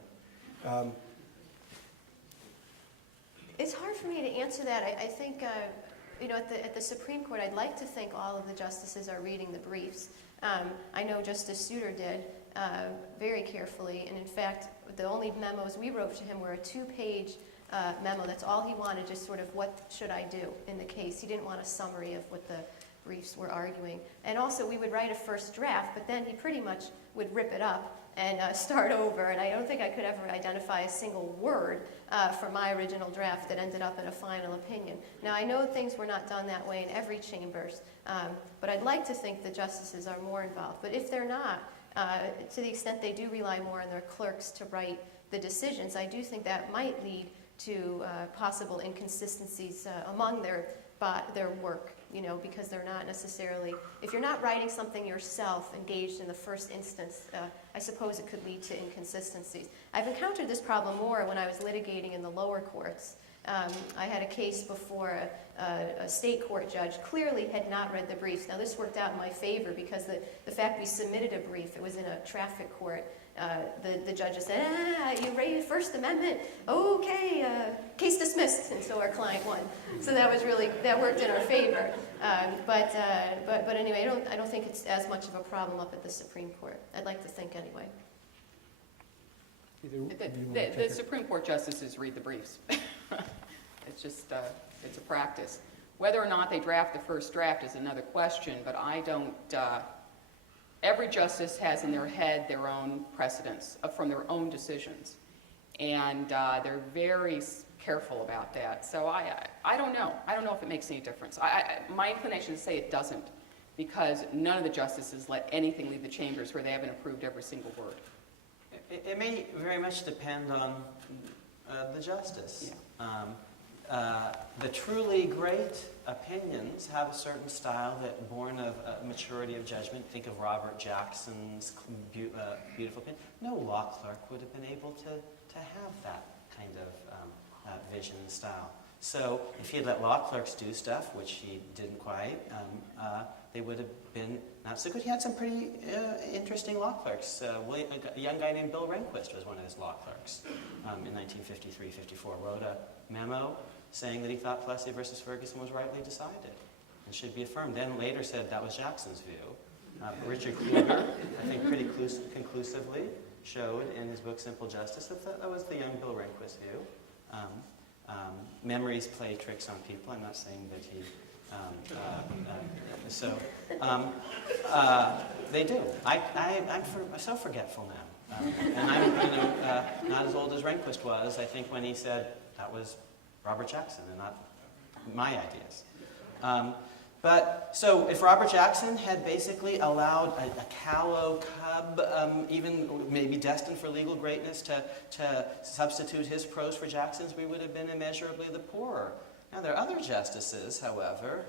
It's hard for me to answer that. I think, at the Supreme Court, I'd like to think all of the justices are reading the briefs. I know Justice Souter did very carefully, and in fact, the only memos we wrote to him were a 2-page memo. That's all he wanted, just sort of what should I do in the case. He didn't want a summary of what the briefs were arguing. And also, we would write a first draft, but then he pretty much would rip it up and start over, and I don't think I could ever identify a single word from my original draft that ended up in a final opinion. Now, I know things were not done that way in every chambers, but I'd like to think the justices are more involved. But if they're not, to the extent they do rely more on their clerks to write the decisions, I do think that might lead to possible inconsistencies among their work, because they're not necessarily, if you're not writing something yourself engaged in the first instance, I suppose it could lead to inconsistencies. I've encountered this problem more when I was litigating in the lower courts. I had a case before a state court judge clearly had not read the briefs. Now, this worked out in my favor because the fact we submitted a brief, it was in a traffic court, the judges said, you raised First Amendment, okay, case dismissed, and so our client won. So that worked in our favor. But anyway, I don't think it's as much of a problem up at the Supreme Court. I'd like to think anyway. The Supreme Court justices read the briefs. It's just, it's a practice. Whether or not they draft the first draft is another question, but I don't, every justice has in their head their own precedents from their own decisions. And they're very careful about that. So I don't know. I don't know if it makes any difference. My inclination is to say it doesn't, because none of the justices let anything leave the chambers where they haven't approved every single word. It may very much depend on the justice. Yeah. the truly great opinions have a certain style that, born of maturity of judgment. Think of Robert Jackson's beautiful opinion. No law clerk would have been able to have that kind of vision and style. So if he had let law clerks do stuff, which he didn't quite, they would have been not so good. He had some pretty interesting law clerks. A young guy named Bill Rehnquist was one of his law clerks in 1953-54. Wrote a memo saying that he thought Plessy versus Ferguson was rightly decided and should be affirmed. Then later said that was Jackson's view. Richard Kluger, I think pretty conclusively, showed in his book Simple Justice that was the young Bill Rehnquist view. Memories play tricks on people. I'm not saying that he... they do. I'm so forgetful now. And I'm not as old as Rehnquist was, I think, when he said that was Robert Jackson and not my ideas. So if Robert Jackson had basically allowed a callow cub, even maybe destined for legal greatness, to substitute his prose for Jackson's, we would have been immeasurably the poorer. Now, there are other justices, however,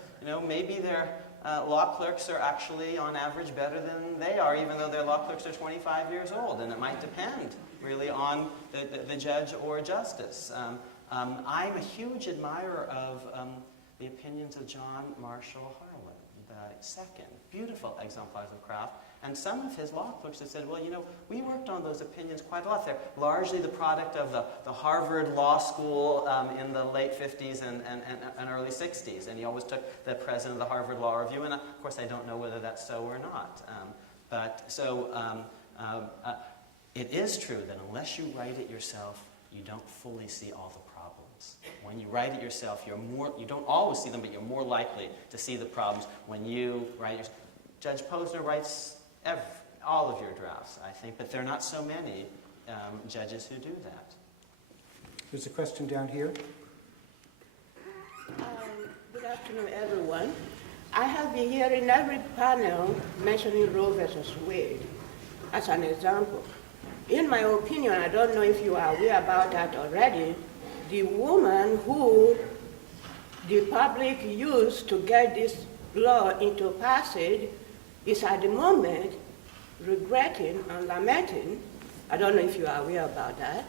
maybe their law clerks are actually, on average, better than they are, even though their law clerks are 25 years old, and it might depend, really, on the judge or justice. I'm a huge admirer of the opinions of John Marshall Harlan, the second. Beautiful exemplars of craft. And some of his law clerks have said, well, we worked on those opinions quite a lot. They're largely the product of the Harvard Law School in the late 50s and early 60s. And he always took the president of the Harvard Law Review. And, of course, I don't know whether that's so or not. It is true that unless you write it yourself, you don't fully see all the problems. When you write it yourself, you don't always see them, but you're more likely to see the problems when you write yourself. Judge Posner writes all of your drafts, I think, but there are not so many judges who do that. There's a question down here. Good afternoon, everyone. I have been hearing every panel mentioning Roe versus Wade as an example. In my opinion, I don't know if you are aware about that already, the woman who the public used to get this law into passage is at the moment regretting and lamenting, I don't know if you are aware about that,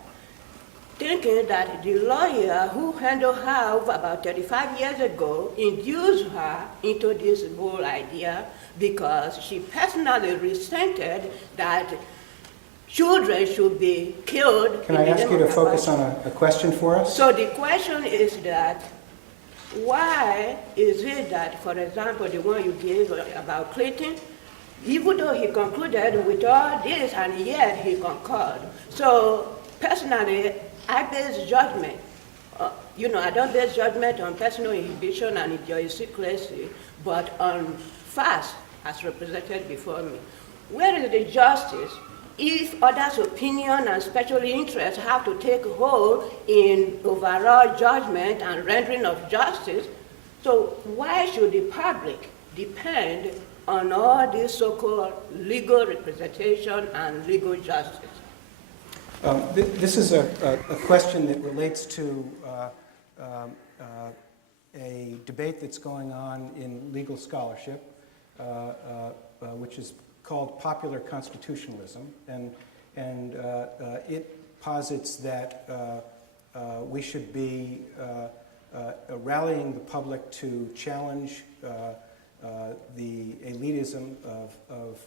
thinking that the lawyer who handled her about 35 years ago induced her into this whole idea because she personally resented that children should be killed. Can I ask you to focus on a question for us? So the question is that why is it that, for example, the one you gave about Clinton, even though he concluded with all this and yet he concurred. So personally, I base judgment. I don't base judgment on personal inhibition and idiosyncrasy, but on facts as represented before me. Where is the justice if others' opinion and special interests have to take hold in overall judgment and rendering of justice? So why should the public depend on all this so-called legal representation and legal justice? This is a question that relates to a debate that's going on in legal scholarship, which is called popular constitutionalism, and it posits that we should be rallying the public to challenge the elitism of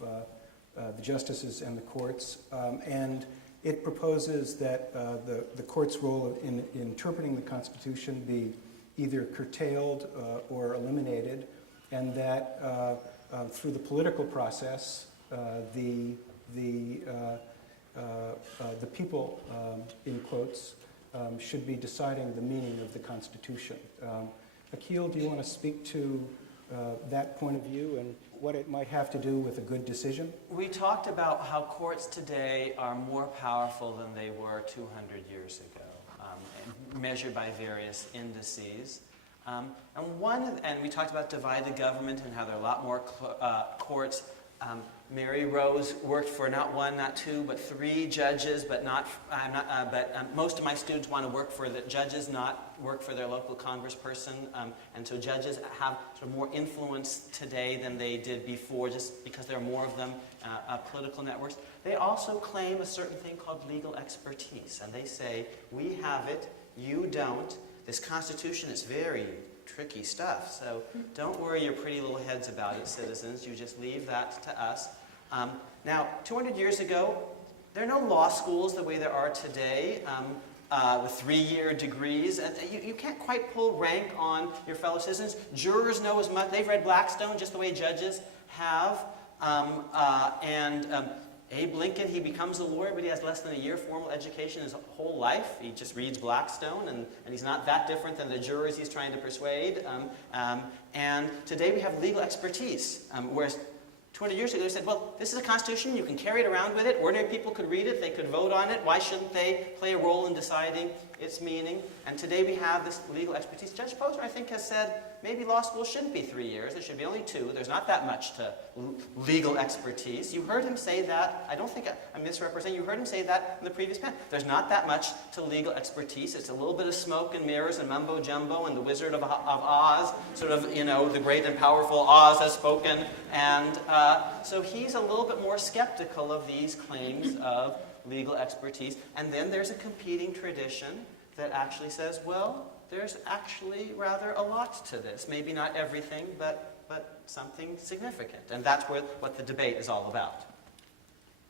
the justices and the courts, and it proposes that the court's role in interpreting the Constitution be either curtailed or eliminated, and that through the political process, the people, in quotes, should be deciding the meaning of the Constitution. Akhil, do you want to speak to that point of view and what it might have to do with a good decision? We talked about how courts today are more powerful than they were 200 years ago, measured by various indices. And we talked about divided government and how there are a lot more courts Mary Rose worked for not one, not two, but 3 judges, but most of my students want to work for the judges, not work for their local congressperson. And so judges have sort of more influence today than they did before, just because there are more of them, political networks. They also claim a certain thing called legal expertise. And they say, we have it, you don't. This Constitution is very tricky stuff, so don't worry your pretty little heads about it, citizens. You just leave that to us. Now, 200 years ago, there are no law schools the way there are today with 3-year degrees. And you can't quite pull rank on your fellow citizens. Jurors know as much. They've read Blackstone just the way judges have. Abe Lincoln, he becomes a lawyer, but he has less than a year formal education his whole life. He just reads Blackstone, and he's not that different than the jurors he's trying to persuade. And today we have legal expertise, whereas 200 years ago they said, well, this is a constitution, you can carry it around with it, ordinary people could read it, they could vote on it, why shouldn't they play a role in deciding its meaning? And today we have this legal expertise. Judge Posner, I think, has said maybe law school shouldn't be 3 years, it should be only 2. There's not that much to legal expertise. You heard him say that. I don't think I'm misrepresenting. You heard him say that in the previous panel. There's not that much to legal expertise. It's a little bit of smoke and mirrors and mumbo jumbo and the Wizard of Oz, sort of, the great and powerful Oz has spoken. And so he's a little bit more skeptical of these claims of legal expertise. And then there's a competing tradition that actually says, well, there's actually rather a lot to this. Maybe not everything, but something significant. And that's what the debate is all about.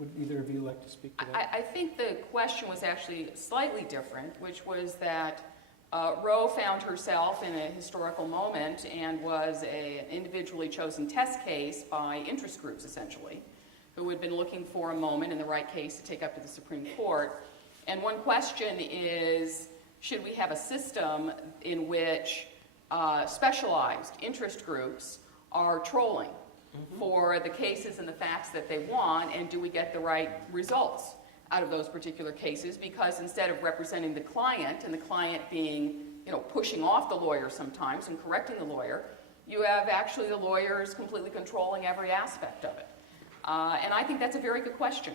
Would either of you like to speak to that? I think the question was actually slightly different, which was that Roe found herself in a historical moment and was an individually chosen test case by interest groups, essentially, who had been looking for a moment in the right case to take up to the Supreme Court. And one question is, should we have a system in which specialized interest groups are trolling for the cases and the facts that they want, and do we get the right results out of those particular cases? Because instead of representing the client, and the client being, pushing off the lawyer sometimes and correcting the lawyer, you have actually the lawyers completely controlling every aspect of it. And I think that's a very good question.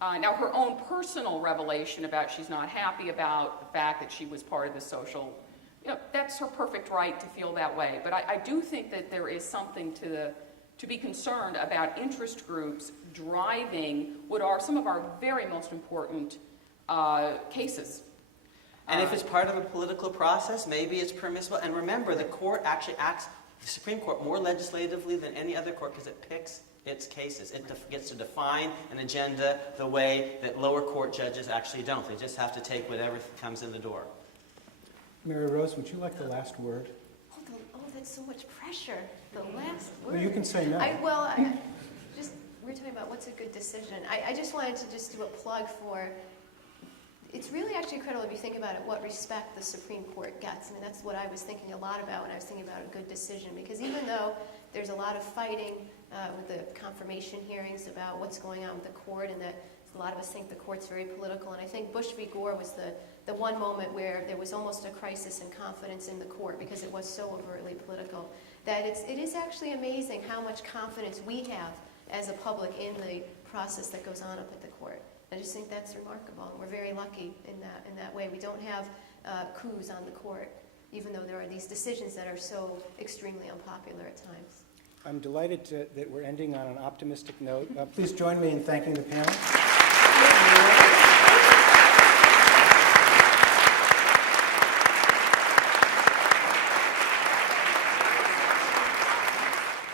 Now, her own personal revelation about she's not happy about the fact that she was part of the social, that's her perfect right to feel that way. But I do think that there is something to be concerned about interest groups driving what are some of our very most important cases. And if it's part of a political process, maybe it's permissible. And remember, the court actually acts, the Supreme Court, more legislatively than any other court because it picks its cases. It gets to define an agenda the way that lower court judges actually don't. They just have to take whatever comes in the door. Mary Rose, would you like the last word? Oh, that's so much pressure. The last word. Well, you can say no. We're talking about what's a good decision. I just wanted to just do a plug for, it's really actually incredible if you think about it, what respect the Supreme Court gets. I mean, that's what I was thinking a lot about when I was thinking about a good decision, because even though there's a lot of fighting with the confirmation hearings about what's going on with the court, and that a lot of us think the court's very political, and I think Bush v. Gore was the one moment where there was almost a crisis in confidence in the court because it was so overtly political, that it is actually amazing how much confidence we have as a public in the process that goes on up at the court. I just think that's remarkable, and we're very lucky in that way. We don't have coups on the court, even though there are these decisions that are so extremely unpopular at times. I'm delighted that we're ending on an optimistic note. Please join me in thanking the panel.